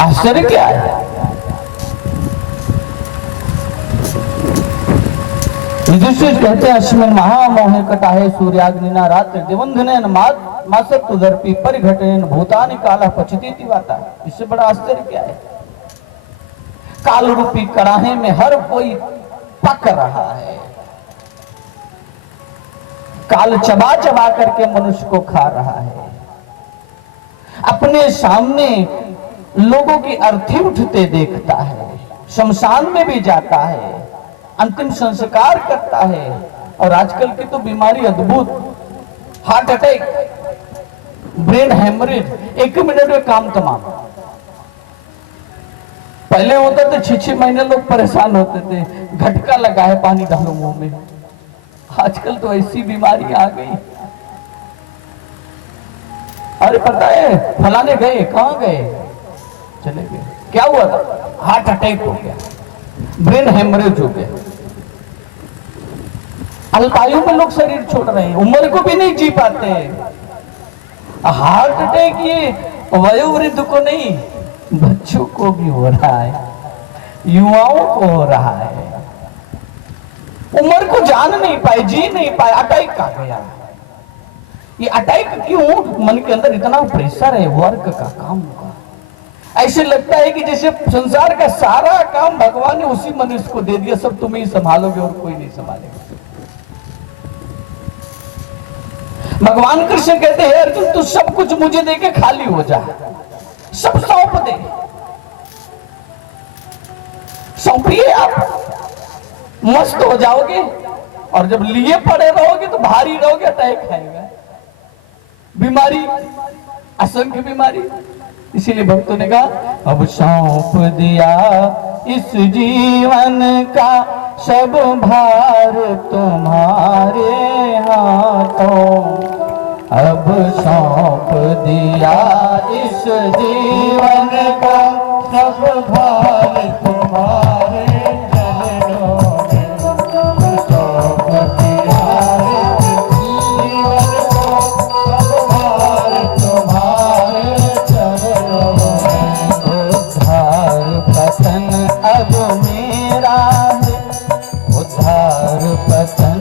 आश्चर्य क्या है? युधिष्ठिर कहते हैं अस्मिन् महामोहे कटाहे सूर्याग्निना रात्रि दिवंधनेन मासत उदर्पी परिघटेन भूतानि काला पचतीति वाता। इससे बड़ा आश्चर्य क्या है? काल रूपी कड़ाहे में हर कोई पक रहा है, काल चबा चबा करके मनुष्य को खा रहा है, अपने सामने लोगों की अर्थी उठते देखता है, शमशान में भी जाता है, अंतिम संस्कार करता है। और आजकल की तो बीमारी अद्भुत, heart attack, brain haemorrhage, 1 minute में काम तमाम। पहले होता था 6-6 महीने लोग परेशान होते थे, झटका लगा है पानी डालो मुंह में। आजकल तो ऐसी बीमारी आ गई। अरे पता है फलाने गए, कहां गए? चले गए, क्या हुआ था? हार्ट अटैक हो गया, ब्रेन हेमरेज हो गया। अल्पायु में लोग शरीर छोड़ रहे हैं, उम्र को भी नहीं जी पाते। हार्ट अटैक ये वयोवृद्ध को नहीं, बच्चों को भी हो रहा है, युवाओं को हो रहा है। उम्र को जान नहीं पाए, जी नहीं पाए, अटैक आ गया। ये अटैक क्यों? मन के अंदर इतना प्रेशर है वर्क का, काम का। ऐसे लगता है कि जैसे संसार का सारा काम भगवान ने उसी मनुष्य को दे दिया, सब तुम ही संभालोगे और कोई नहीं संभालेगा। भगवान कृष्ण कहते हैं अर्जुन तू सब कुछ मुझे देके खाली हो जा, सब सौंप दे। सौंपिए आप, मस्त हो जाओगे, और जब लिए पड़े रहोगे तो भारी रहोगे, अटैक आएगा, बीमारी, असंख्य बीमारी। इसीलिए भक्तों ने कहा अब सौंप दिया इस जीवन का सब भार तुम्हारे हाथों, अब सौंप दिया इस जीवन का सब भार तुम्हारे चरणों में, सौंप दिया इस जीवन का सब भार तुम्हारे चरणों में। उद्धार पतन अब मेरा है, उद्धार पतन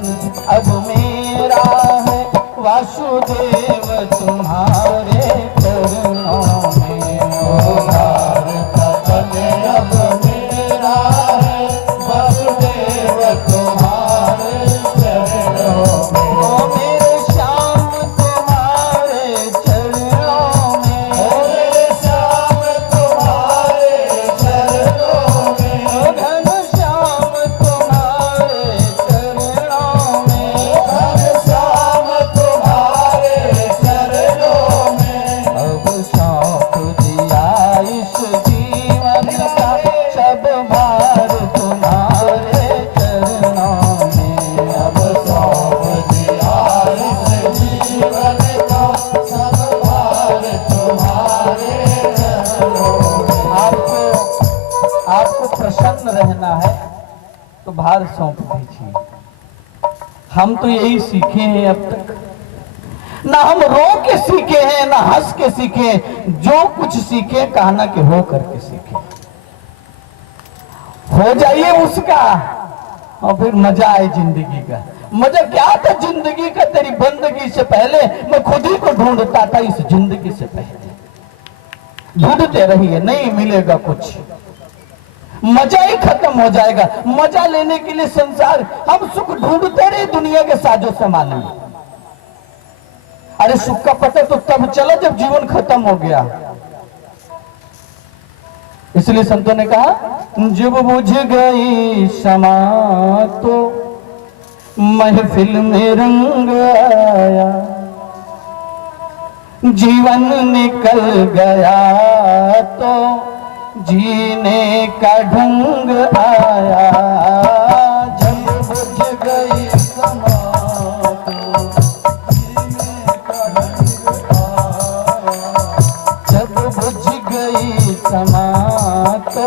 अब मेरा है, वासुदेव तुम्हारे चरणों में। उद्धार पतन अब मेरा है, वासुदेव तुम्हारे चरणों में। ओ मेरे श्याम तुम्हारे चरणों में, ओ मेरे श्याम तुम्हारे चरणों में, ओ घन श्याम तुम्हारे चरणों में, घन श्याम तुम्हारे चरणों में। अब सौंप दिया इस जीवन का सब भार तुम्हारे चरणों में, अब सौंप दिया इस जीवन का सब भार तुम्हारे चरणों में। आपको प्रसन्न रहना है तो भार सौंप दीजिए। हम तो यही सीखे हैं अब तक, ना हम रो के सीखे हैं ना हंस के सीखे, जो कुछ सीखे कहना कि हो करके सीखे। हो जाइए उसका और फिर मजा आए जिंदगी का। मजा क्या था जिंदगी का? तेरी बंदगी से पहले मैं खुद ही को ढूंढता था, इस जिंदगी से पहले ढूंढते रहिए, नहीं मिलेगा कुछ, मजा ही खत्म हो जाएगा। मजा लेने के लिए संसार, हम सुख ढूंढते रहे दुनिया के साजो सामान में, अरे सुख का पता तो तब चला जब जीवन खत्म हो गया। इसलिए संतों ने कहा, जब बुझ गई शमा तो महफिल में रंग आया, जीवन निकल गया तो जीने का ढंग आया। जब बुझ गई शमा समात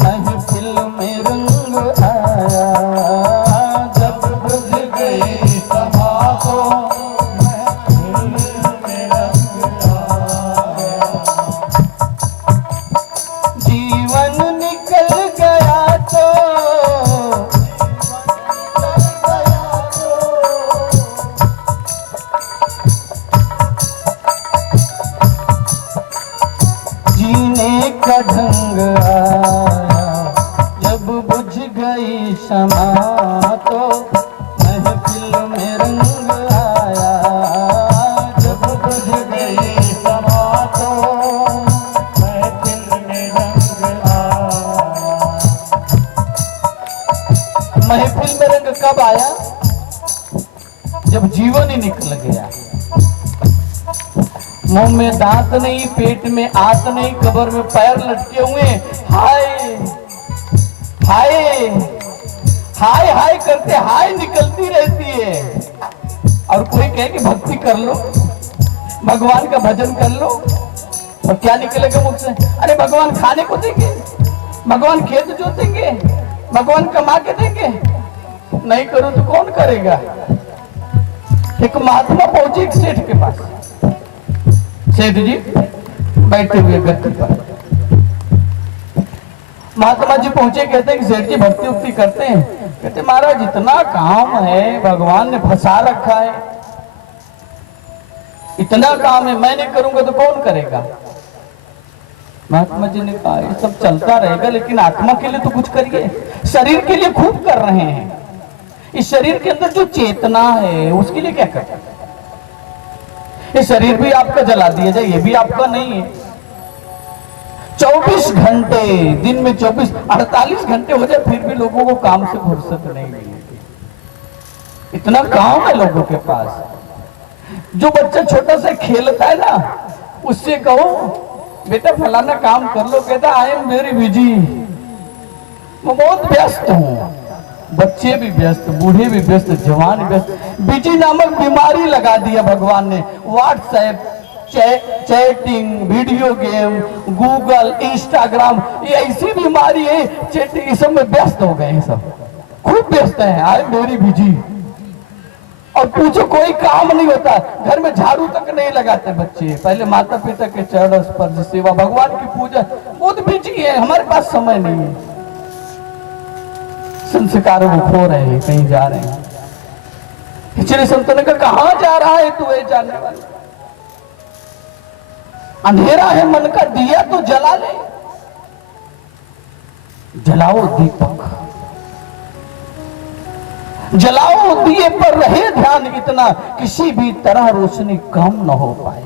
महफिल में रंग आया। जब बुझ गई समात महफिल में रंग आया, जीवन निकल गया तो जीने का ढंग आया। जब बुझ गई शमा तो महफिल में रंग आया। जब बुझ गई शमा तो महफिल में रंग आया। महफिल में रंग कब आया? जब जीवन ही निकल गया। मुंह में दांत नहीं, पेट में आत नहीं, कब्र में पैर लटके हुए, हाय हाय हाय हाय करते हाय निकलती रहती है। और कोई कहे कि भक्ति कर लो, भगवान का भजन कर लो, और क्या निकलेगा मुख से? अरे भगवान खाने को देंगे, भगवान खेत जोतेंगे, भगवान कमा के देंगे। नहीं करो तो कौन करेगा? एक महात्मा पहुंचे एक सेठ के पास। सेठ जी बैठे हुए गद्दी पर, महात्मा जी पहुंचे, कहते हैं कि सेठ जी भक्ति उक्ति करते हैं? कहते महाराज इतना काम है, भगवान ने फंसा रखा है, इतना काम है, मैं नहीं करूंगा तो कौन करेगा? महात्मा जी ने कहा ये सब चलता रहेगा, लेकिन आत्मा के लिए तो कुछ करिए। शरीर के लिए खूब कर रहे हैं, इस शरीर के अंदर जो चेतना है उसके लिए क्या करते हैं? ये शरीर भी आपका जला दिया जाए, ये भी आपका नहीं है। 24 घंटे दिन में 48 घंटे हो जाए फिर भी लोगों को काम से फुर्सत नहीं मिलती। इतना काम है लोगों के पास। जो बच्चा छोटा सा खेलता है ना, उससे कहो बेटा फलाना काम कर लो, कहता आई एम वेरी बिजी, मैं बहुत व्यस्त हूं। बच्चे भी व्यस्त, बूढ़े भी व्यस्त, जवान भी व्यस्त। बिजी नामक बीमारी लगा दिया भगवान ने। WhatsApp, chatting, video game, Google, Instagram, ये ऐसी बीमारी है, चैटिंग, इस सब में व्यस्त हो गए हैं, सब खूब व्यस्त है। I am very busy. और पूछो कोई काम नहीं होता, घर में झाड़ू तक नहीं लगाते बच्चे। पहले माता पिता के चरण स्पर्श सेवा, भगवान की पूजा, बहुत बिजी है, हमारे पास समय नहीं है। संस्कारों को खो रहे हैं, कहीं जा रहे हैं। इसलिए संतों ने कहा कहां जा रहा है तू? जाने वाला अंधेरा है मन का, दिया तो जला ले, जलाओ दीपक, जलाओ दिए पर रहे ध्यान, इतना किसी भी तरह रोशनी कम न हो पाए।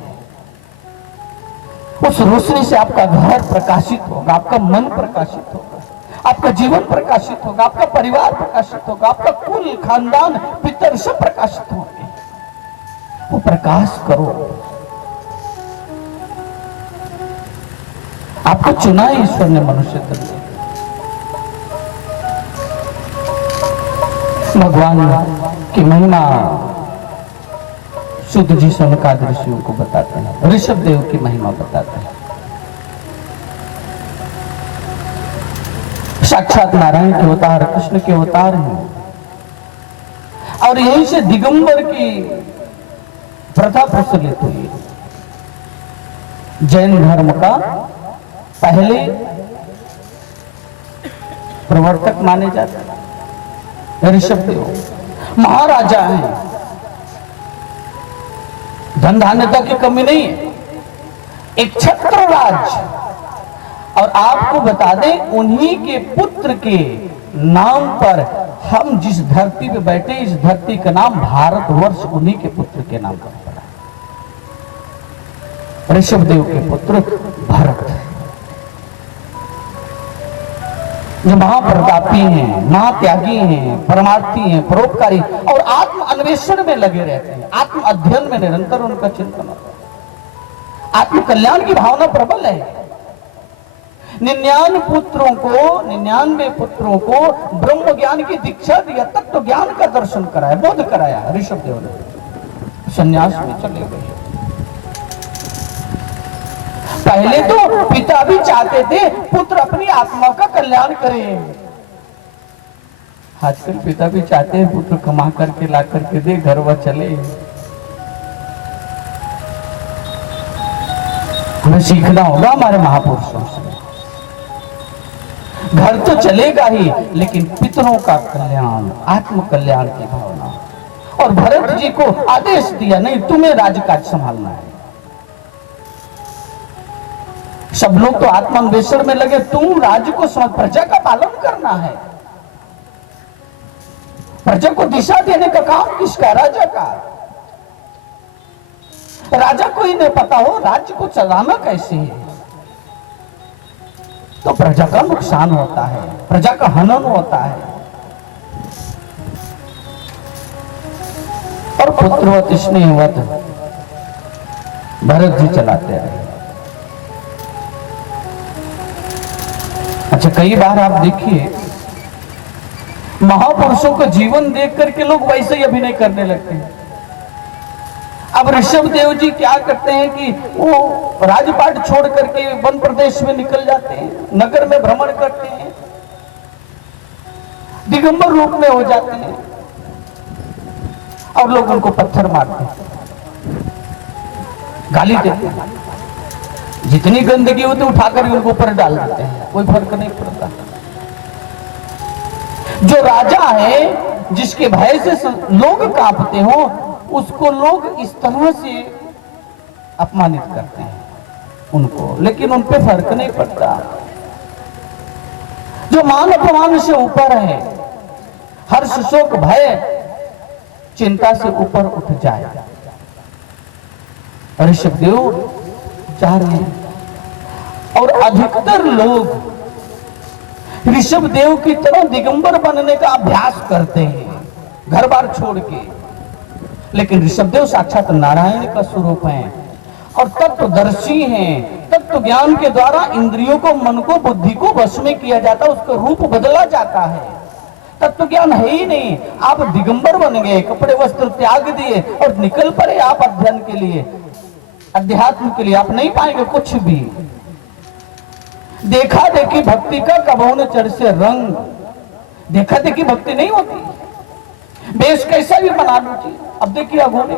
उस रोशनी से आपका घर प्रकाशित होगा, आपका मन प्रकाशित होगा, आपका जीवन प्रकाशित होगा, आपका परिवार प्रकाशित होगा, आपका कुल खानदान पितर सब प्रकाशित होंगे। वो प्रकाश करो। आपको चुना ईश्वर ने मनुष्य के लिए। भगवान की महिमा शुद्ध जी सनकाद ऋषियों को बताते हैं, ऋषभ देव की महिमा बताते हैं। साक्षात नारायण के अवतार, कृष्ण के अवतार हैं। और यहीं से दिगंबर की प्रथा प्रचलित हुई। जैन धर्म का पहले प्रवर्तक माने जाते हैं ऋषभ देव। महाराजा हैं, धन धान्यता की कमी नहीं है, एक छत्र राज। और आपको बता दें, उन्हीं के पुत्र के नाम पर हम जिस धरती पे बैठे, इस धरती का नाम भारतवर्ष उन्हीं के पुत्र के नाम पर पड़ा। ऋषभदेव के पुत्र भरत, जो महाप्रतापी हैं, महात्यागी हैं, परमार्थी हैं, परोपकारी और आत्म अन्वेषण में लगे रहते हैं। आत्म अध्ययन में निरंतर उनका चिंतन होता है। आत्म कल्याण की भावना प्रबल है। 99 पुत्रों को ब्रह्म ज्ञान की दीक्षा दिया, तत्व ज्ञान का दर्शन कराया, बोध कराया ऋषभदेव ने। संन्यास में चले गए। पहले तो पिता भी चाहते थे पुत्र अपनी आत्मा का कल्याण करे। आजकल पिता भी चाहते हैं पुत्र कमा करके ला करके दे, घर व चले। हमें सीखना होगा हमारे महापुरुषों से। घर तो चलेगा ही, लेकिन पितरों का कल्याण, आत्म कल्याण की भावना। और भरत जी को आदेश दिया, नहीं तुम्हें राजकाज संभालना है। सब लोग तो आत्मान्वेषण में लगे, तुम राज्य को समझ, प्रजा का पालन करना है। प्रजा को दिशा देने का काम किसका? राजा का। राजा को ही नहीं पता हो राज्य को चलाना कैसे है, तो प्रजा का नुकसान होता है, प्रजा का हनन होता है। और पुत्रवत स्नेहवत भरत जी चलाते रहे। अच्छा, कई बार आप देखिए महापुरुषों का जीवन देख करके लोग वैसे ही अभिनय करने लगते हैं। अब ऋषभदेव जी क्या करते हैं कि वो राजपाट छोड़ करके वन प्रदेश में निकल जाते हैं, नगर में भ्रमण करते हैं, दिगंबर रूप में हो जाते हैं, और लोग उनको पत्थर मारते हैं, गाली देते हैं। जितनी गंदगी होती है उठाकर उनको ऊपर डाल देते हैं, कोई फर्क नहीं पड़ता। जो राजा है, जिसके भय से लोग कांपते हो, उसको लोग इस तरह से अपमानित करते हैं उनको, लेकिन उन पे फर्क नहीं पड़ता। जो मान अपमान से ऊपर है, हर्ष शोक भय चिंता से ऊपर उठ जाए, ऋषभदेव चाह रहे हैं। और अधिकतर लोग ऋषभदेव की तरह दिगंबर बनने का अभ्यास करते हैं, घर बार छोड़ के। लेकिन ऋषभदेव साक्षात नारायण का स्वरूप हैं और तत्वदर्शी हैं। तत्व ज्ञान के द्वारा इंद्रियों को, मन को, बुद्धि को वश में किया जाता है, उसका रूप बदला जाता है। तत्व ज्ञान है ही नहीं। आप दिगंबर बन गए, कपड़े वस्त्र त्याग दिए और निकल पड़े आप अध्ययन के लिए, अध्यात्म के लिए। आप नहीं पाएंगे कुछ भी। देखा देखी भक्ति का कबहुन चढ़ से रंग, देखा देखी भक्ति नहीं होती। बेश कैसा भी बना लीजिए। अब देखिए अघोरी,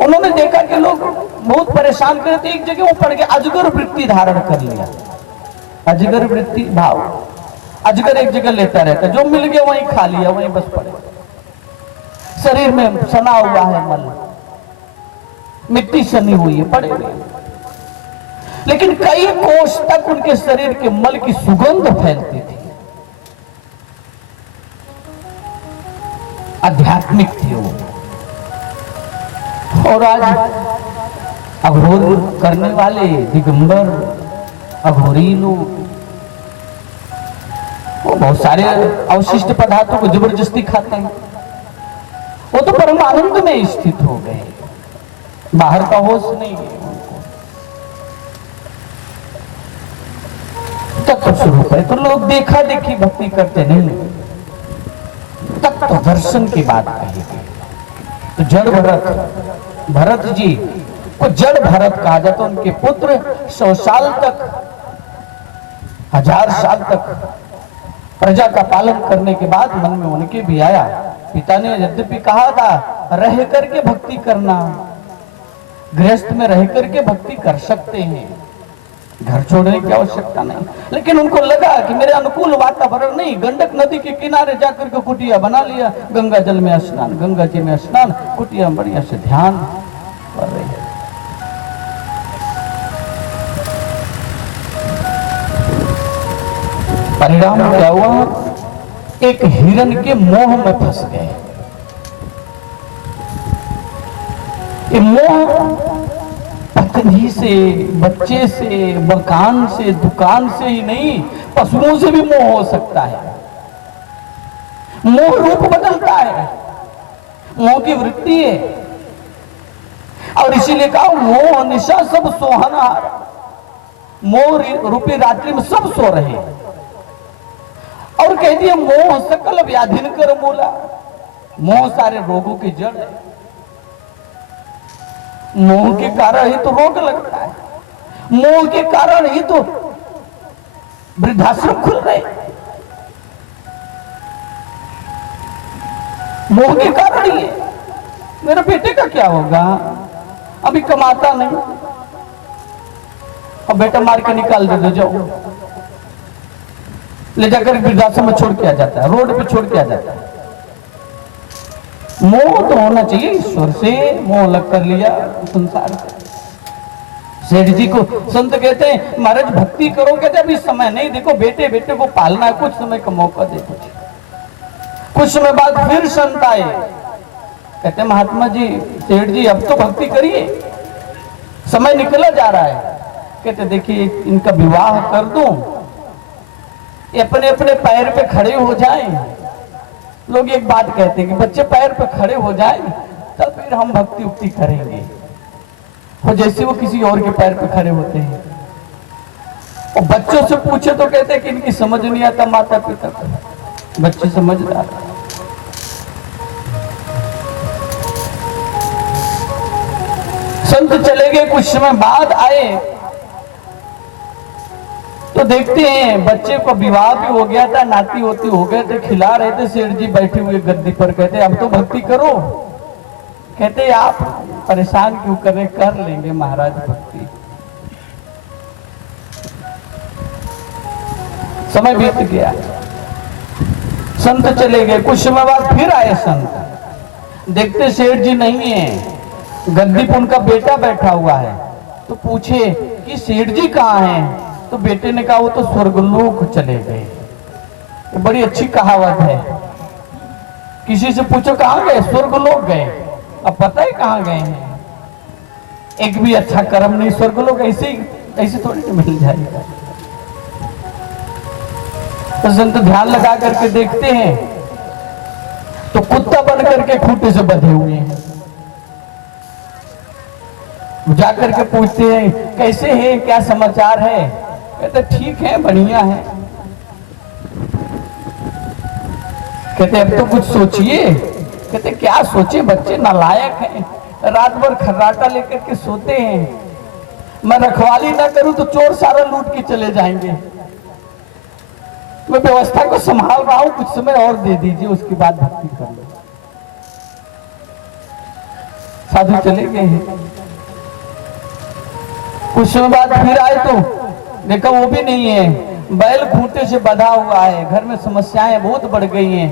उन्होंने देखा कि लोग बहुत परेशान करे, तो एक जगह वो पड़ गया, अजगर वृत्ति धारण कर लिया। अजगर वृत्ति भाव, अजगर एक जगह लेता रहता, जो मिल गया वहीं खा लिया, वहीं बस पड़े। शरीर में सना हुआ है मल, मिट्टी सनी हुई है, पड़े हुए। लेकिन कई कोस तक उनके शरीर के मल की सुगंध फैलती थी। आध्यात्मिक थे वो। और आज अघोर करने वाले दिगंबर अघोरी लोग, वो बहुत सारे अवशिष्ट पदार्थों को जबरदस्ती खाते हैं। वो तो परम आनंद में स्थित हो गए, बाहर का होश नहीं है उनको। तत्व स्वरूप है तो लोग देखा देखी भक्ति करते नहीं, तत्व दर्शन की बात कही गई। तो जड़ भरत जी को जड़ भरत कहा जाता। उनके पुत्र 100 साल तक, 1000 साल तक प्रजा का पालन करने के बाद मन में उनके भी आया। पिता ने यद्यपि कहा था रह करके भक्ति करना, गृहस्थ में रह करके भक्ति कर सकते हैं, घर छोड़ने की आवश्यकता नहीं। लेकिन उनको लगा कि मेरे अनुकूल वातावरण नहीं, गंडक नदी के किनारे जाकर के कुटिया बना लिया, गंगा जल में स्नान, गंगा जी में स्नान, कुटिया बढ़िया से ध्यान कर रही है। परिणाम क्या हुआ? एक हिरण के मोह में फंस गए। ये मोह गधी से, बच्चे से, मकान से, दुकान से ही नहीं, पशुओं से भी मोह हो सकता है। मोह रूप बदलता है, मोह की वृत्ति है। और इसीलिए कहा मोह निशा सब सोहनहार, मोह रूपी रात्रि में सब सो रहे हैं। और कह दिया मोह सकल व्याधिन कर मूला, मोह सारे रोगों की जड़ है। मोह के कारण ही तो रोग लगता है, मोह के कारण ही तो वृद्धाश्रम खुल रहे, मोह के कारण ही है। मेरे बेटे का क्या होगा, अभी कमाता नहीं, और बेटा मार के निकाल दे, जाओ ले जाकर वृद्धाश्रम में छोड़ के आ जाता है, रोड पे छोड़ के आ जाता है। मोह तो होना चाहिए ईश्वर से, मोह लग कर लिया संसार से। सेठ जी को संत कहते हैं महाराज भक्ति करो, कहते अभी समय नहीं, देखो बेटे बेटे को पालना है, कुछ समय का मौका दे दो। कुछ समय बाद फिर संत आए, कहते महात्मा जी, सेठ जी अब तो भक्ति करिए, समय निकला जा रहा है। कहते देखिए इनका विवाह कर दूं, ये अपने अपने पैर पे खड़े हो जाएं। लोग एक बात कहते हैं कि बच्चे पैर पे खड़े हो जाएं तब फिर हम भक्ति उक्ति करेंगे, और जैसे वो किसी और के पैर पे खड़े होते हैं। और बच्चों से पूछे तो कहते हैं कि इनकी समझ नहीं आता माता पिता को, बच्चे समझदार। संत चले गए, कुछ समय बाद आए तो देखते हैं बच्चे को विवाह भी हो गया था, नाती होती हो गए थे, खिला रहे थे। सेठ जी बैठे हुए गद्दी पर, कहते अब तो भक्ति करो। कहते आप परेशान क्यों कर रहे, कर लेंगे महाराज भक्ति। समय बीत गया, संत चले गए। कुछ समय बाद फिर आए संत, देखते सेठ जी नहीं है, गद्दी पर उनका बेटा बैठा हुआ है। तो पूछे कि सेठ जी कहाँ हैं? तो बेटे ने कहा वो तो स्वर्गलोक चले गए। ये बड़ी अच्छी कहावत है। किसी से पूछो कहाँ गए, स्वर्गलोक गए। अब पता है कहाँ गए हैं, एक भी अच्छा कर्म नहीं, स्वर्गलोक ऐसे थोड़ी मिल जाएगा। तो संत ध्यान लगा करके देखते हैं तो कुत्ता बन करके खूंटे से बंधे हुए हैं। जाकर के पूछते हैं कैसे हैं, क्या समाचार है? कहते ठीक है, बढ़िया है। कहते अब तो कुछ सोचिए। कहते क्या सोचे, बच्चे नालायक हैं, रात भर खर्राटा लेकर के सोते हैं। मैं रखवाली ना करूं तो चोर सारा लूट के चले जाएंगे। मैं व्यवस्था को संभाल रहा हूं, कुछ समय और दे दीजिए, उसके बाद भक्ति कर लो। साधु चले गए हैं। कुछ समय बाद फिर आए तो देखा वो भी नहीं है, बैल खूंटे से बंधा हुआ है, घर में समस्याएं बहुत बढ़ गई हैं।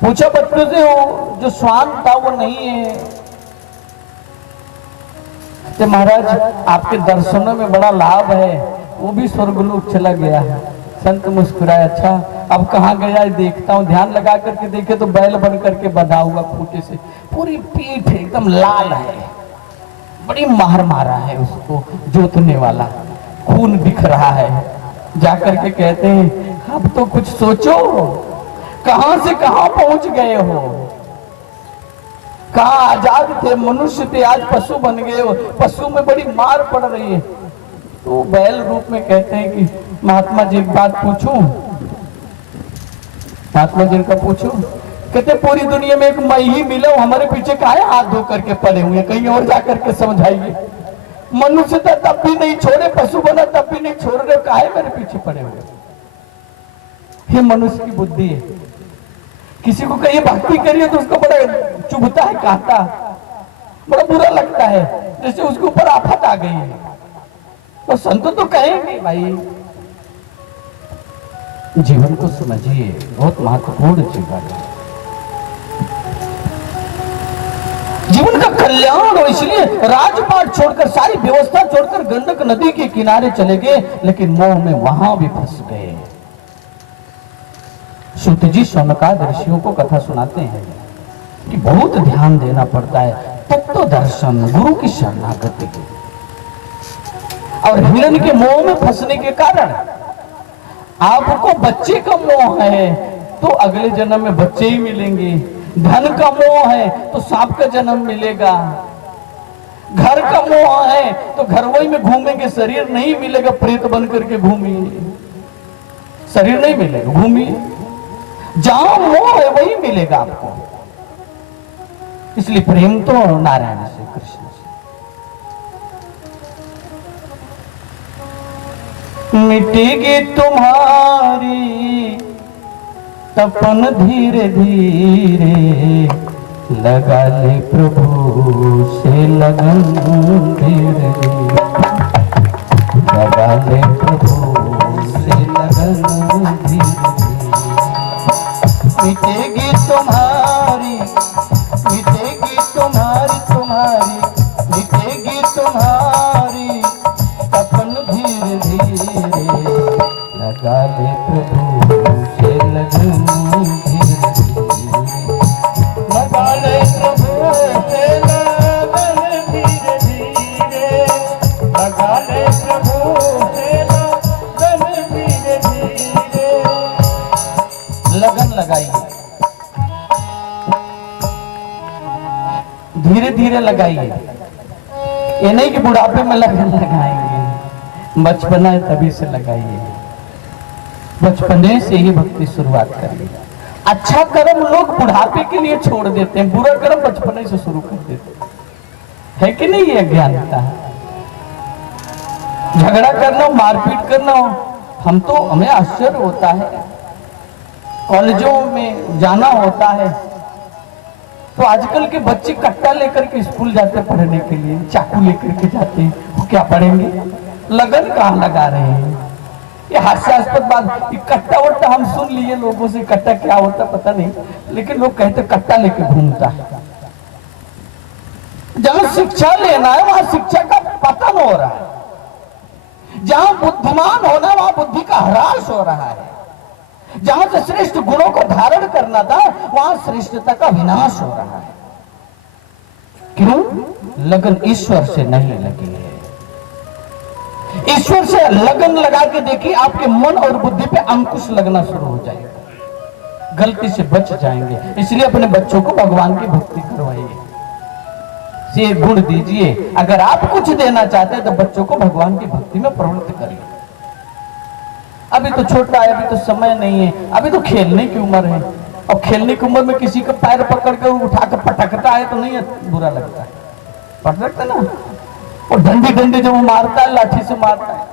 पूछा बच्चों से, वो जो श्वान था वो नहीं है। तो महाराज आपके दर्शनों में बड़ा लाभ है, वो भी स्वर्गलोक चला गया है। संत मुस्कुराए, अच्छा अब कहाँ गया देखता हूँ। ध्यान लगा करके देखे तो बैल बन करके बंधा हुआ खूंटे से, पूरी पीठ एकदम लाल है, बड़ी मार मारा है उसको जोतने वाला, खून दिख रहा है। जाकर के कहते हैं अब तो कुछ सोचो, कहां से कहां पहुंच गए हो, कहां आजाद थे, मनुष्य थे, आज पशु बन गए हो, पशु में बड़ी मार पड़ रही है। तो बैल रूप में कहते हैं कि महात्मा जी एक बात पूछूं? महात्मा जी का पूछूं? कहते पूरी दुनिया में एक मैं ही मिला, हमारे पीछे काहे हाथ धो करके पड़े हुए, कहीं और जाकर के समझाइए। मनुष्य था तब भी नहीं छोड़े, पशु बना तब भी नहीं छोड़ रहे, काहे मेरे पीछे पड़े हुए? ये मनुष्य की बुद्धि है। किसी को कहिए भक्ति करिए तो उसको बड़ा चुभता है, कहता, बड़ा बुरा लगता है, जैसे उसके ऊपर आफत आ गई है। तो संत तो कहेंगे भाई जीवन को समझिए, बहुत महत्वपूर्ण जीवन है, जीवन का कल्याण हो। इसलिए राजपाट छोड़कर, सारी व्यवस्था छोड़कर गंडक नदी के किनारे चले गए, लेकिन मोह में वहां भी फंस गए। सूत जी शौनकाद ऋषियों को कथा सुनाते हैं कि बहुत ध्यान देना पड़ता है, तत्व दर्शन, गुरु की शरणागति। और हिरण के मोह में फंसने के कारण आपको बच्चे का मोह है तो अगले जन्म में बच्चे ही मिलेंगे। धन का मोह है तो सांप का जन्म मिलेगा। घर का मोह है तो घरवई में घूमेंगे, शरीर नहीं मिलेगा, प्रेत बन करके घूमिए, शरीर नहीं मिलेगा, घूमिए। जहां मोह है वही मिलेगा आपको। इसलिए प्रेम तो नारायण से, कृष्ण से। मिटेगी तुम्हारी तपन धीरे धीरे, लगा ले प्रभु से लगन धीरे धीरे, लगा ले प्रभु से लगन धीरे धीरे। मिटेगी तुम्हारी, मिटेगी तुम्हारी, तुम्हारी मिटेगी तुम्हारी तपन धीरे धीरे, लगा ले प्रभु से लगन धीरे धीरे, लगा ले प्रभु से लगन धीरे धीरे, लगा ले प्रभु से लगन धीरे धीरे। लगन लगाइए, धीरे धीरे लगाइए। ये नहीं कि बुढ़ापे में लगन लगाएंगे, बचपना है तभी से लगाइए। बचपने से ही भक्ति शुरुआत करिए। अच्छा कर्म लोग बुढ़ापे के लिए छोड़ देते हैं, बुरा कर्म बचपने से शुरू कर देते हैं। है कि नहीं? ये अज्ञानता है। झगड़ा करना, मारपीट करना, हमें आश्चर्य होता है। कॉलेजों में जाना होता है तो आजकल के बच्चे कट्टा लेकर के स्कूल जाते हैं पढ़ने के लिए, चाकू लेकर के जाते हैं। वो क्या पढ़ेंगे? लगन कहाँ लगा रहे हैं? ये हास्यास्पद बात। कट्टा वट्टा हम सुन लिए लोगों से, कट्टा क्या होता पता नहीं, लेकिन लोग कहते कट्टा लेके घूमता है। जहां शिक्षा लेना है वहां शिक्षा का पतन हो रहा है। जहां बुद्धिमान होना है वहां बुद्धि का ह्रास हो रहा है। जहां से श्रेष्ठ गुणों को धारण करना था वहां श्रेष्ठता का विनाश हो रहा है। क्यों? लगन ईश्वर से नहीं लगी है। ईश्वर से लगन लगा के देखिए, आपके मन और बुद्धि पे अंकुश लगना शुरू हो जाएगा, गलती से बच जाएंगे। इसलिए अपने बच्चों को भगवान की भक्ति करवाइए, ये गुण दीजिए। अगर आप कुछ देना चाहते हैं तो बच्चों को भगवान की भक्ति में प्रवृत्त करिए। अभी तो छोटा है, अभी तो समय नहीं है, अभी तो खेलने की उम्र है। और खेलने की उम्र में किसी का पैर पकड़ कर उठा कर पटकता है तो नहीं बुरा लगता है, पटकता ना। और डंडी डंडी जब वो मारता है, लाठी से मारता है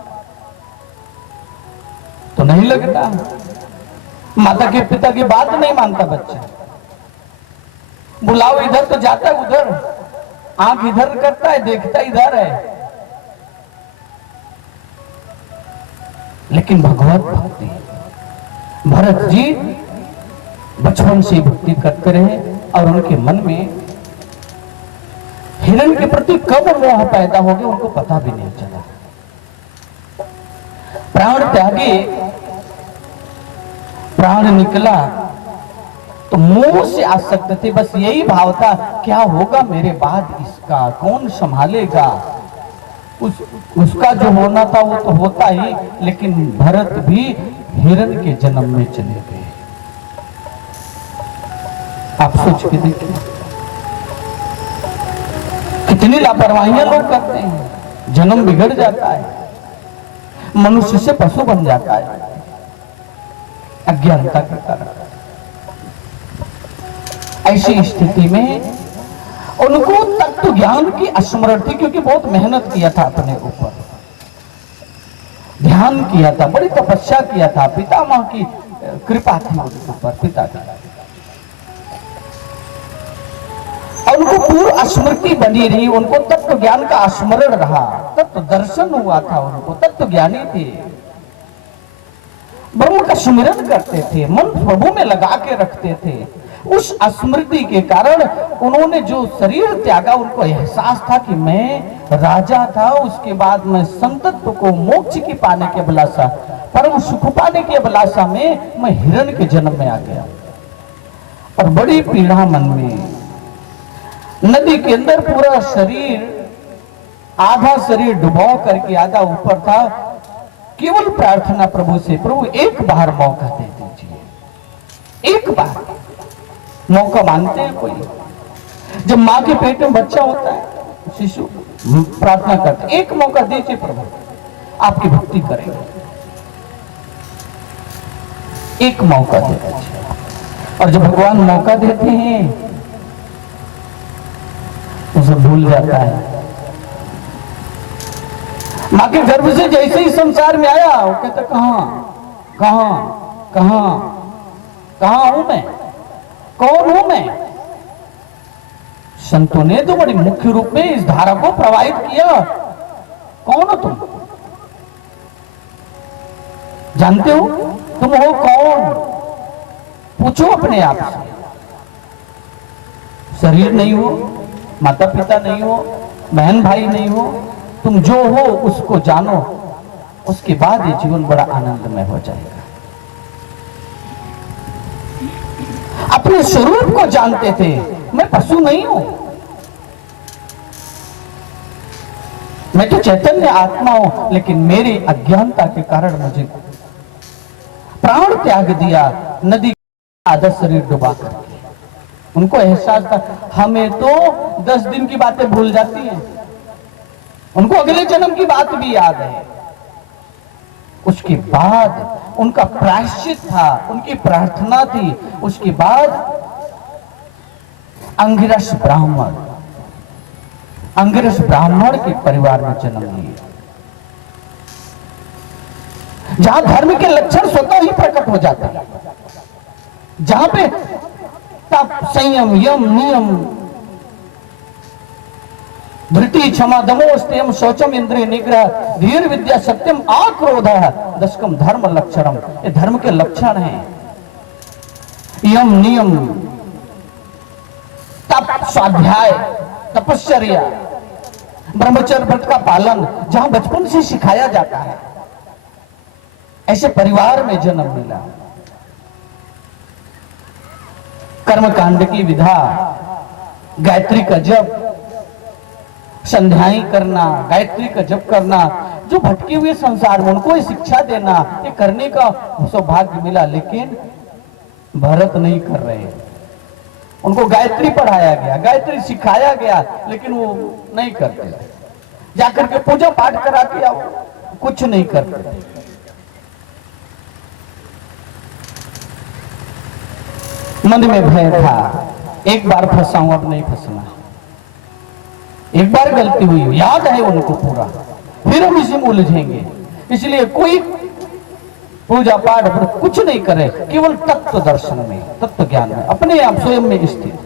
तो नहीं लगता। माता के पिता की बात नहीं मानता बच्चा, बुलाओ इधर तो जाता है उधर, आंख इधर करता है, देखता इधर है। लेकिन भगवत भक्ति, भरत जी बचपन से भक्ति करते रहे और उनके मन में हिरण के प्रति कब मोह पैदा हो गया उनको पता भी नहीं चला। प्राण त्यागे, प्राण निकला तो मोह से आसक्त थे। बस यही भाव था, क्या होगा मेरे बाद इसका, कौन संभालेगा। उसका जो होना था वो तो होता ही, लेकिन भरत भी हिरण के जन्म में चले गए। आप सोच के देखिए कितनी लापरवाहियां लोग करते हैं, जन्म बिगड़ जाता है, मनुष्य से पशु बन जाता है अज्ञानता के कारण। ऐसी स्थिति में उनको तत्व ज्ञान की स्मरण थी, क्योंकि बहुत मेहनत किया था, अपने ऊपर ध्यान किया था, बड़ी तपस्या किया था, पितामह की कृपा थी उनके ऊपर, पिता की। उनको पूर्व स्मृति बनी रही, उनको तत्व ज्ञान का स्मरण रहा, तत्व दर्शन हुआ था, उनको तत्व ज्ञानी थे, ब्रह्म का सुमिरन करते थे, मन प्रभु में लगा के रखते थे। उस स्मृति के कारण उन्होंने जो शरीर त्यागा, उनको एहसास था कि मैं राजा था, उसके बाद मैं संतत्व को, मोक्ष की पाने के अभिलाषा, परम सुख पाने की अभिलाषा में मैं हिरण के जन्म में आ गया। और बड़ी पीड़ा मन में, नदी के अंदर पूरा शरीर आधा शरीर डुबो करके आधा ऊपर था। केवल प्रार्थना प्रभु से, प्रभु एक बार मौका दे दीजिए, एक बार मौका मांगते हैं कोई। जब मां के पेट में बच्चा होता है शिशु प्रार्थना करते, एक मौका दीजिए प्रभु, आपकी भक्ति करेंगे, एक मौका दे दीजिए। और जब भगवान मौका देते हैं उसे भूल जाता है। मां के गर्भ से जैसे ही संसार में आया वो कहता कहां कहां कहां कहां हूं मैं, कौन हूं मैं। संतों ने तो बड़ी मुख्य रूप में इस धारा को प्रवाहित किया, कौन हो तुम, जानते हो तुम हो कौन, पूछो अपने आप से। शरीर नहीं हो, माता पिता नहीं हो, बहन भाई नहीं हो, तुम जो हो उसको जानो, उसके बाद ये जीवन बड़ा आनंदमय हो जाएगा। अपने स्वरूप को जानते थे, मैं पशु नहीं हूं, मैं तो चैतन्य आत्मा हूं, लेकिन मेरी अज्ञानता के कारण मुझे प्राण त्याग दिया नदी आधा शरीर डुबा करके। उनको एहसास था, हमें तो 10 दिन की बातें भूल जाती हैं, उनको अगले जन्म की बात भी याद है। उसके बाद उनका प्रायश्चित था, उनकी प्रार्थना थी। उसके बाद अंगिरस ब्राह्मण के परिवार में जन्म लिए, जहां धर्म के लक्षण स्वतः ही प्रकट हो जाते हैं, जहां पे तप संयम यम नियम धृति क्षमा दमो स्तेम शौचम इंद्रिय निग्रह धीर विद्या सत्यम आक्रोध दशकम धर्म लक्षणम, ये धर्म के लक्षण हैं। यम नियम तप स्वाध्याय तपश्चर्या ब्रह्मचर्य व्रत का पालन, जहां बचपन से सिखाया जाता है। ऐसे परिवार में जन्म मिला। कर्मकांड की विधा, गायत्री का जप, संध्याएं करना, गायत्री का जप करना, जो भटके हुए संसार में उनको शिक्षा देना, ये करने का सौभाग्य मिला। लेकिन भरत नहीं कर रहे, उनको गायत्री पढ़ाया गया, गायत्री सिखाया गया, लेकिन वो नहीं करते। जाकर के पूजा पाठ करा के आओ, कुछ नहीं करते। मन में भय था, एक बार फंसा हूं, अब नहीं फंसना। एक बार गलती हुई, याद है उनको पूरा, फिर हम इसी में उलझेंगे। इसलिए कोई पूजा पाठ कुछ नहीं करे, केवल तत्व दर्शन में, तत्व ज्ञान में, अपने आप स्वयं में स्थित।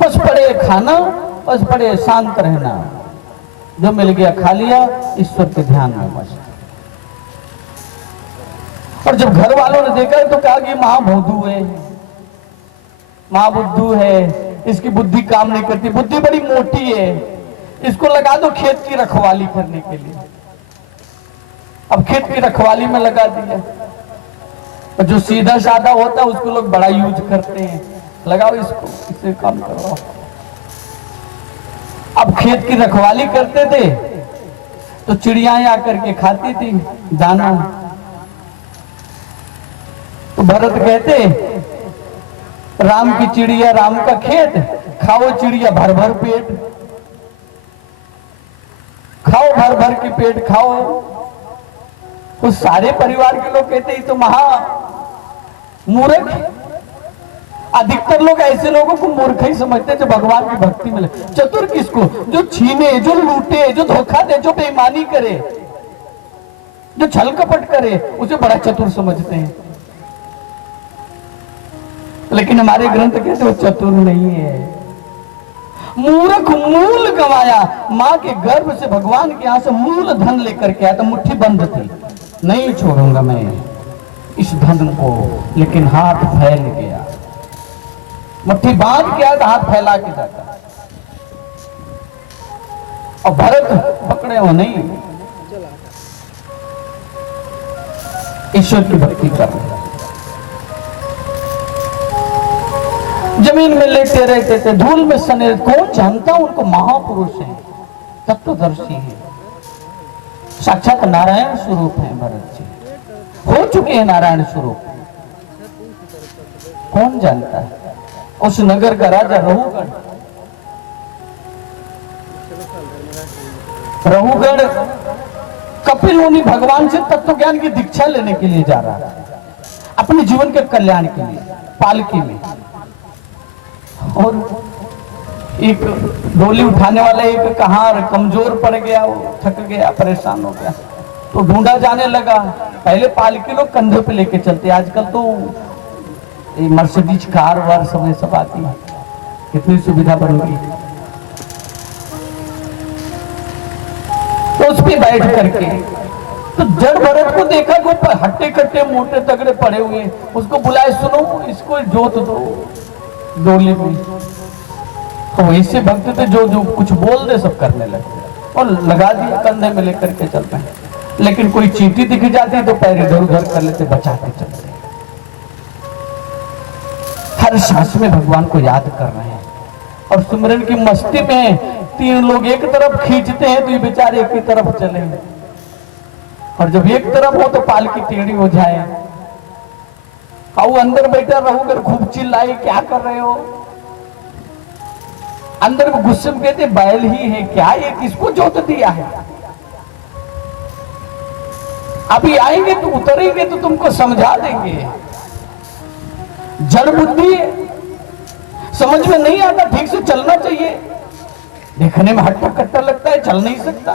बस पड़े खाना, बस पड़े शांत रहना, जो मिल गया खा लिया, ईश्वर के ध्यान में बस। और जब घर वालों ने देखा तो कहा कि महाभोधू है, महाबुद्धू है, इसकी बुद्धि काम नहीं करती, बुद्धि बड़ी मोटी है, इसको लगा दो खेत की रखवाली करने के लिए। अब खेत की रखवाली में लगा दिया। और जो सीधा साधा होता है उसको लोग बड़ा यूज करते हैं, लगाओ इसको, इससे काम करो। अब खेत की रखवाली करते थे तो चिड़ियाएं आकर के खाती थी दाना। तो भरत कहते, राम की चिड़िया राम का खेत, खाओ चिड़िया भर भर पेट, खाओ भर भर के पेट खाओ। तो सारे परिवार के लोग कहते तो महा मूर्ख। अधिकतर लोग ऐसे लोगों को मूर्ख ही समझते जो भगवान की भक्ति में लगे। चतुर किसको? जो छीने, जो लूटे, जो धोखा दे, जो बेईमानी करे, जो छल कपट करे, उसे बड़ा चतुर समझते हैं। लेकिन हमारे ग्रंथ कहते वो चतुर नहीं है, मूर्ख। मूल गंवाया, मां के गर्भ से भगवान के यहां से मूल धन लेकर के आया, तो मुट्ठी बंद थी, नहीं छोड़ूंगा मैं इस धन को, लेकिन हाथ फैल गया। मुट्ठी बांध के आया तो हाथ फैला के जाता। और भरत पकड़े हो नहीं, ईश्वर की भक्ति कर रहे। जमीन में लेटे रहते थे, धूल में सने, कौन जानता उनको महापुरुष हैं, तत्वदर्शी हैं, साक्षात नारायण स्वरूप हैं। भरत जी हो चुके हैं नारायण स्वरूप, कौन जानता है। उस नगर का राजा रहुगण, रहुगण कपिल मुनि भगवान से तत्व ज्ञान की दीक्षा लेने के लिए जा रहा था, अपने जीवन के कल्याण के लिए, पालकी में। और एक डोली उठाने वाला एक कहार कमजोर पड़ गया, वो थक गया, परेशान हो गया, तो ढूंढा जाने लगा। पहले पालकी लोग कंधे पे लेके चलते, आजकल तो मर्सिडीज कार वार सब आती है, कितनी सुविधा बन गई। तो उस पे बैठ करके तो जड़ भरत को देखा कि ऊपर हट्टे कट्टे मोटे तगड़े पड़े हुए, उसको बुलाए, सुनो इसको जोत दो डोली में। तो वैसे भक्त थे जो जो कुछ बोल दे सब करने लगे और लगा दिया, कंधे में लेकर के चल रहे हैं। लेकिन कोई चींटी दिख जाती तो पैर इधर उधर कर लेते, बचाते चलते। हर सांस में भगवान को याद कर रहे हैं और सुमिरन की मस्ती में तीन लोग एक तरफ खींचते हैं तो ये बेचारे एक ही तरफ चले, और जब एक तरफ हो तो पालकी टेढ़ी हो जाए। और अंदर बैठा रहोगे खूब चिल्लाए, क्या कर रहे हो। अंदर में गुस्से में कहते बैल ही है क्या, ये किसको जोत दिया है। अभी आएंगे तो उतरेंगे तो तुमको समझा देंगे। जड़ बुद्धि समझ में नहीं आता, ठीक से चलना चाहिए, देखने में हट्टा कट्टा लगता है, चल नहीं सकता।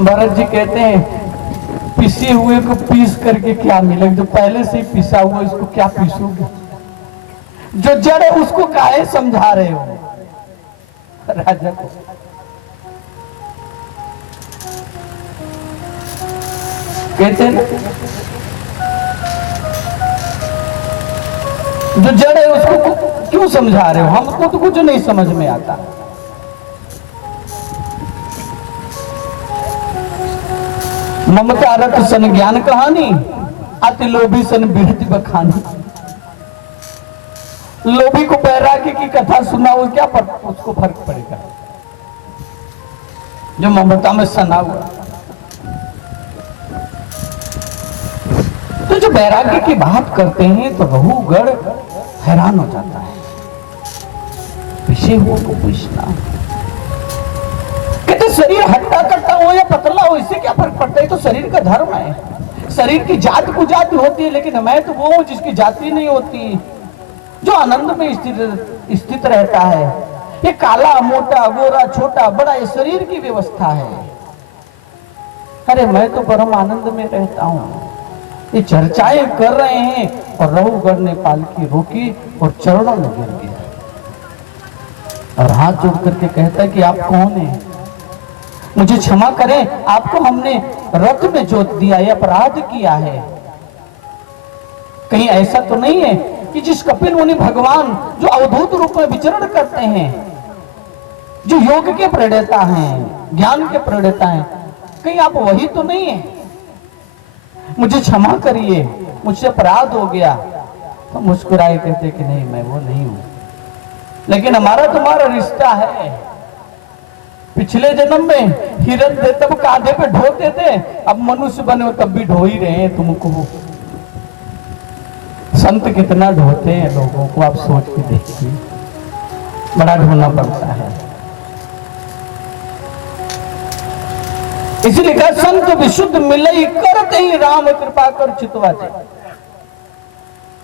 भरत जी कहते हैं पिसे हुए को पीस करके क्या मिलेगा, जो पहले से ही पिसा हुआ इसको क्या पीसोगे, जो जड़ है उसको काहे समझा रहे हो। राजा को कहते हैं जो जड़ है उसको क्यों समझा रहे हो, हमको तो कुछ नहीं समझ में आता। ममता रत सन ज्ञान कहानी, अति लोभी सन बिरति बखानी। लोभी को बैरागी की कथा सुनाओ, क्या उसको फर्क पड़ेगा जो ममता में सना हुआ। तो जो बैरागी की बात करते हैं तो रहुगढ़ हैरान हो जाता है, पिछे हुआ को पूछना। कहते शरीर हट्टा कट्टा हो या पतला हो, इससे क्या फर्क पड़ता है, तो शरीर का धर्म है। शरीर की जात कुजात होती है, लेकिन मैं तो वो हूं जिसकी जाति नहीं होती, जो आनंद में स्थित रहता है। ये काला मोटा गोरा छोटा बड़ा ये शरीर की व्यवस्था है। अरे मैं तो परम आनंद में रहता हूं। ये चर्चाएं कर रहे हैं और रहुगढ़ ने पालकी रोकी और चरणों में गिर गया और हाथ जोड़ करके कहता है कि आप कौन हैं, मुझे क्षमा करें, आपको हमने रथ में जोत दिया, ये अपराध किया है। कहीं ऐसा तो नहीं है कि जिस कपिल मुनि भगवान जो अवधूत रूप में विचरण करते हैं, जो योग के प्रणेता हैं, ज्ञान के प्रणेता हैं, कहीं आप वही तो नहीं है। मुझे क्षमा करिए, मुझसे अपराध हो गया। तो मुस्कुराए कहते कि नहीं मैं वो नहीं हूं, लेकिन हमारा तुम्हारा रिश्ता है। पिछले जन्म में हिरण थे तब कांधे पे ढोते थे, अब मनुष्य बने हो तब भी ढो ही रहे हैं तुमको। संत कितना ढोते हैं लोगों को, आप सोच के देखिए, बड़ा ढोना पड़ता है। इसलिए कहा संत विशुद्ध मिलई करते ही राम कृपा कर चितवा जाए,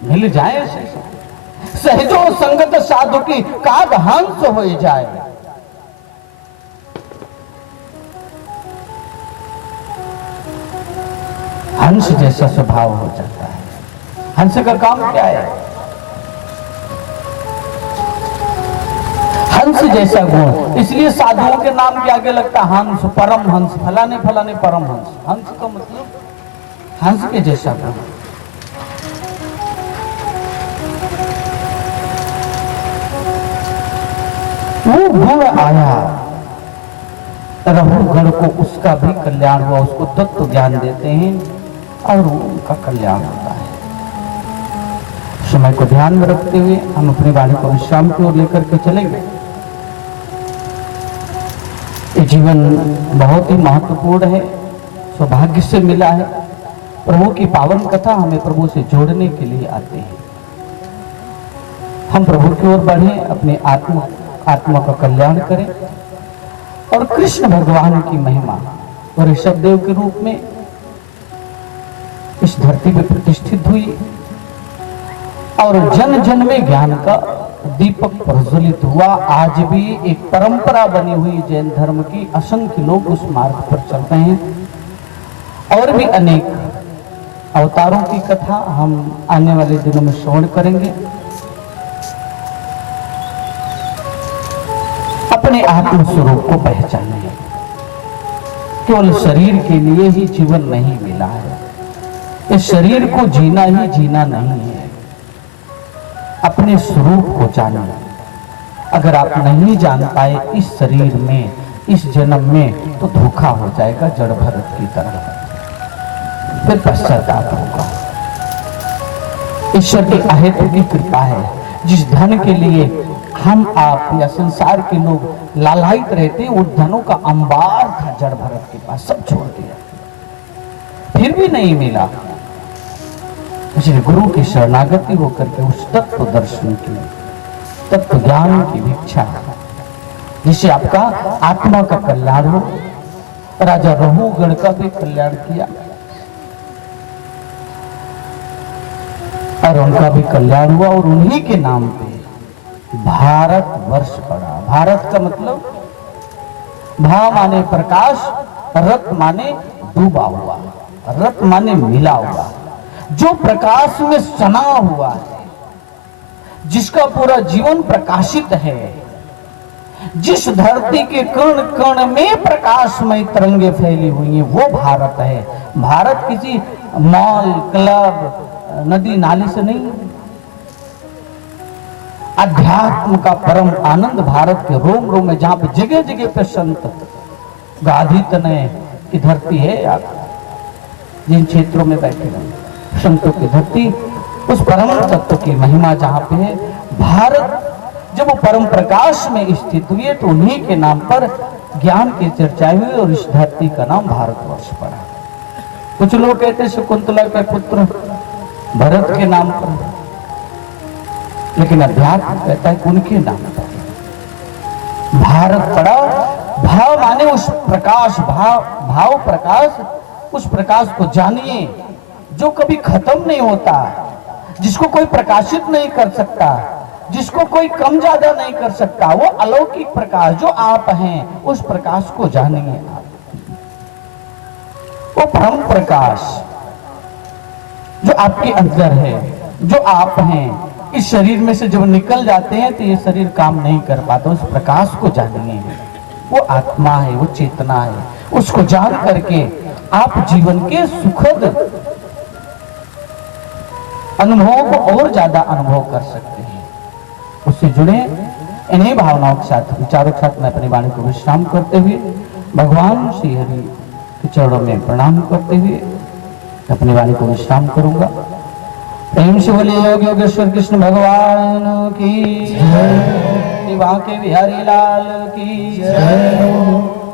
मिल जाए सहजो संगत साधु की काग हंस हो जाए। हंस जैसा स्वभाव हो जाता है। हंस का काम क्या है, हंस जैसा गुण, इसलिए साधुओं के नाम के आगे लगता हंस, परम हंस, फलाने फलाने परम हंस। हंस का मतलब हंस के जैसा गुण। वो गुण आया रहुगढ़ को, उसका भी कल्याण हुआ, उसको तत्व ज्ञान देते हैं और उनका कल्याण होता है। समय को ध्यान में रखते हुए हम अपनी वाणी को विश्राम की ओर लेकर के चलेंगे। ये जीवन बहुत ही महत्वपूर्ण है, सौभाग्य से मिला है। प्रभु की पावन कथा हमें प्रभु से जोड़ने के लिए आती है। हम प्रभु की ओर बढ़े, अपने आत्मा का कल्याण करें और कृष्ण भगवान की महिमा और ऋषभ देव के रूप में इस धरती पे प्रतिष्ठित हुई और जन जन में ज्ञान का दीपक प्रज्वलित हुआ। आज भी एक परंपरा बनी हुई जैन धर्म की, असंख्य लोग उस मार्ग पर चल रहे हैं। और भी अनेक अवतारों की कथा हम आने वाले दिनों में श्रवण करेंगे। अपने आत्म स्वरूप को पहचानें। केवल शरीर के लिए ही जीवन नहीं मिला है, इस शरीर को जीना ही जीना नहीं है। अपने स्वरूप को जानिए। अगर आप नहीं जान पाए इस शरीर में, इस जन्म में, तो धोखा हो जाएगा जड़ भरत की तरह, फिर पश्चाताप होगा। ईश्वर की अहेतु की कृपा है। जिस धन के लिए हम आप या संसार के लोग लालायित रहते हैं, उस धनों का अंबार था जड़ भरत के पास, सब छोड़ दिया, फिर भी नहीं मिला। इसलिए गुरु की शरणागति होकर के उस तत्व दर्शन की, तत्व ज्ञान की भिक्षा, जिससे आपका आत्मा का कल्याण हो। राजा रहुगण का भी कल्याण किया और उनका भी कल्याण हुआ और उन्हीं के नाम पे भारत वर्ष पड़ा। भारत का मतलब भा माने प्रकाश, रत माने डूबा हुआ, रत माने मिला हुआ, जो प्रकाश में सना हुआ है, जिसका पूरा जीवन प्रकाशित है, जिस धरती के कण कण में प्रकाशमय तरंगे फैली हुई हैं, वो भारत है। भारत किसी मॉल, क्लब, नदी नाले से नहीं। अध्यात्म का परम आनंद भारत के रोम रोम में, जहां पे जगह जगह पे संत गाधी तनय की धरती है। आप जिन क्षेत्रों में बैठे हैं, संतों की धरती, उस परम तत्व की महिमा जहां पे है। भारत जब वो परम प्रकाश में स्थित हुई तो उन्हीं के नाम पर ज्ञान की चर्चा हुई और इस धरती का नाम भारतवर्ष पड़ा। कुछ लोग कहते हैं शकुंतला के पुत्र भरत के नाम पर, लेकिन अध्यात्म कहता है उनके नाम पर भारत पड़ा। भाव माने उस प्रकाश, भाव प्रकाश, उस प्रकाश को जानिए जो कभी खत्म नहीं होता, जिसको कोई प्रकाशित नहीं कर सकता, जिसको कोई कम ज्यादा नहीं कर सकता। वो अलौकिक प्रकाश जो आप हैं, उस प्रकाश को जानिए। वो परम प्रकाश जो आपके अंदर है, जो आप हैं, इस शरीर में से जब निकल जाते हैं तो ये शरीर काम नहीं कर पाता। उस प्रकाश को जानिए। वो आत्मा है, वो चेतना है। उसको जान करके आप जीवन के सुखद अनुभवों को और ज्यादा अनुभव कर सकते हैं। उससे जुड़े इन्हीं भावनाओं के साथ, विचारों के साथ मैं अपनी वाणी को विश्राम करते हुए भगवान श्री हरि के चरणों में प्रणाम करते हुए अपनी वाणी को विश्राम करूंगा। प्रेम से बोले योग योगेश्वर कृष्ण भगवान की जय, बांके बिहारी लाल की जय।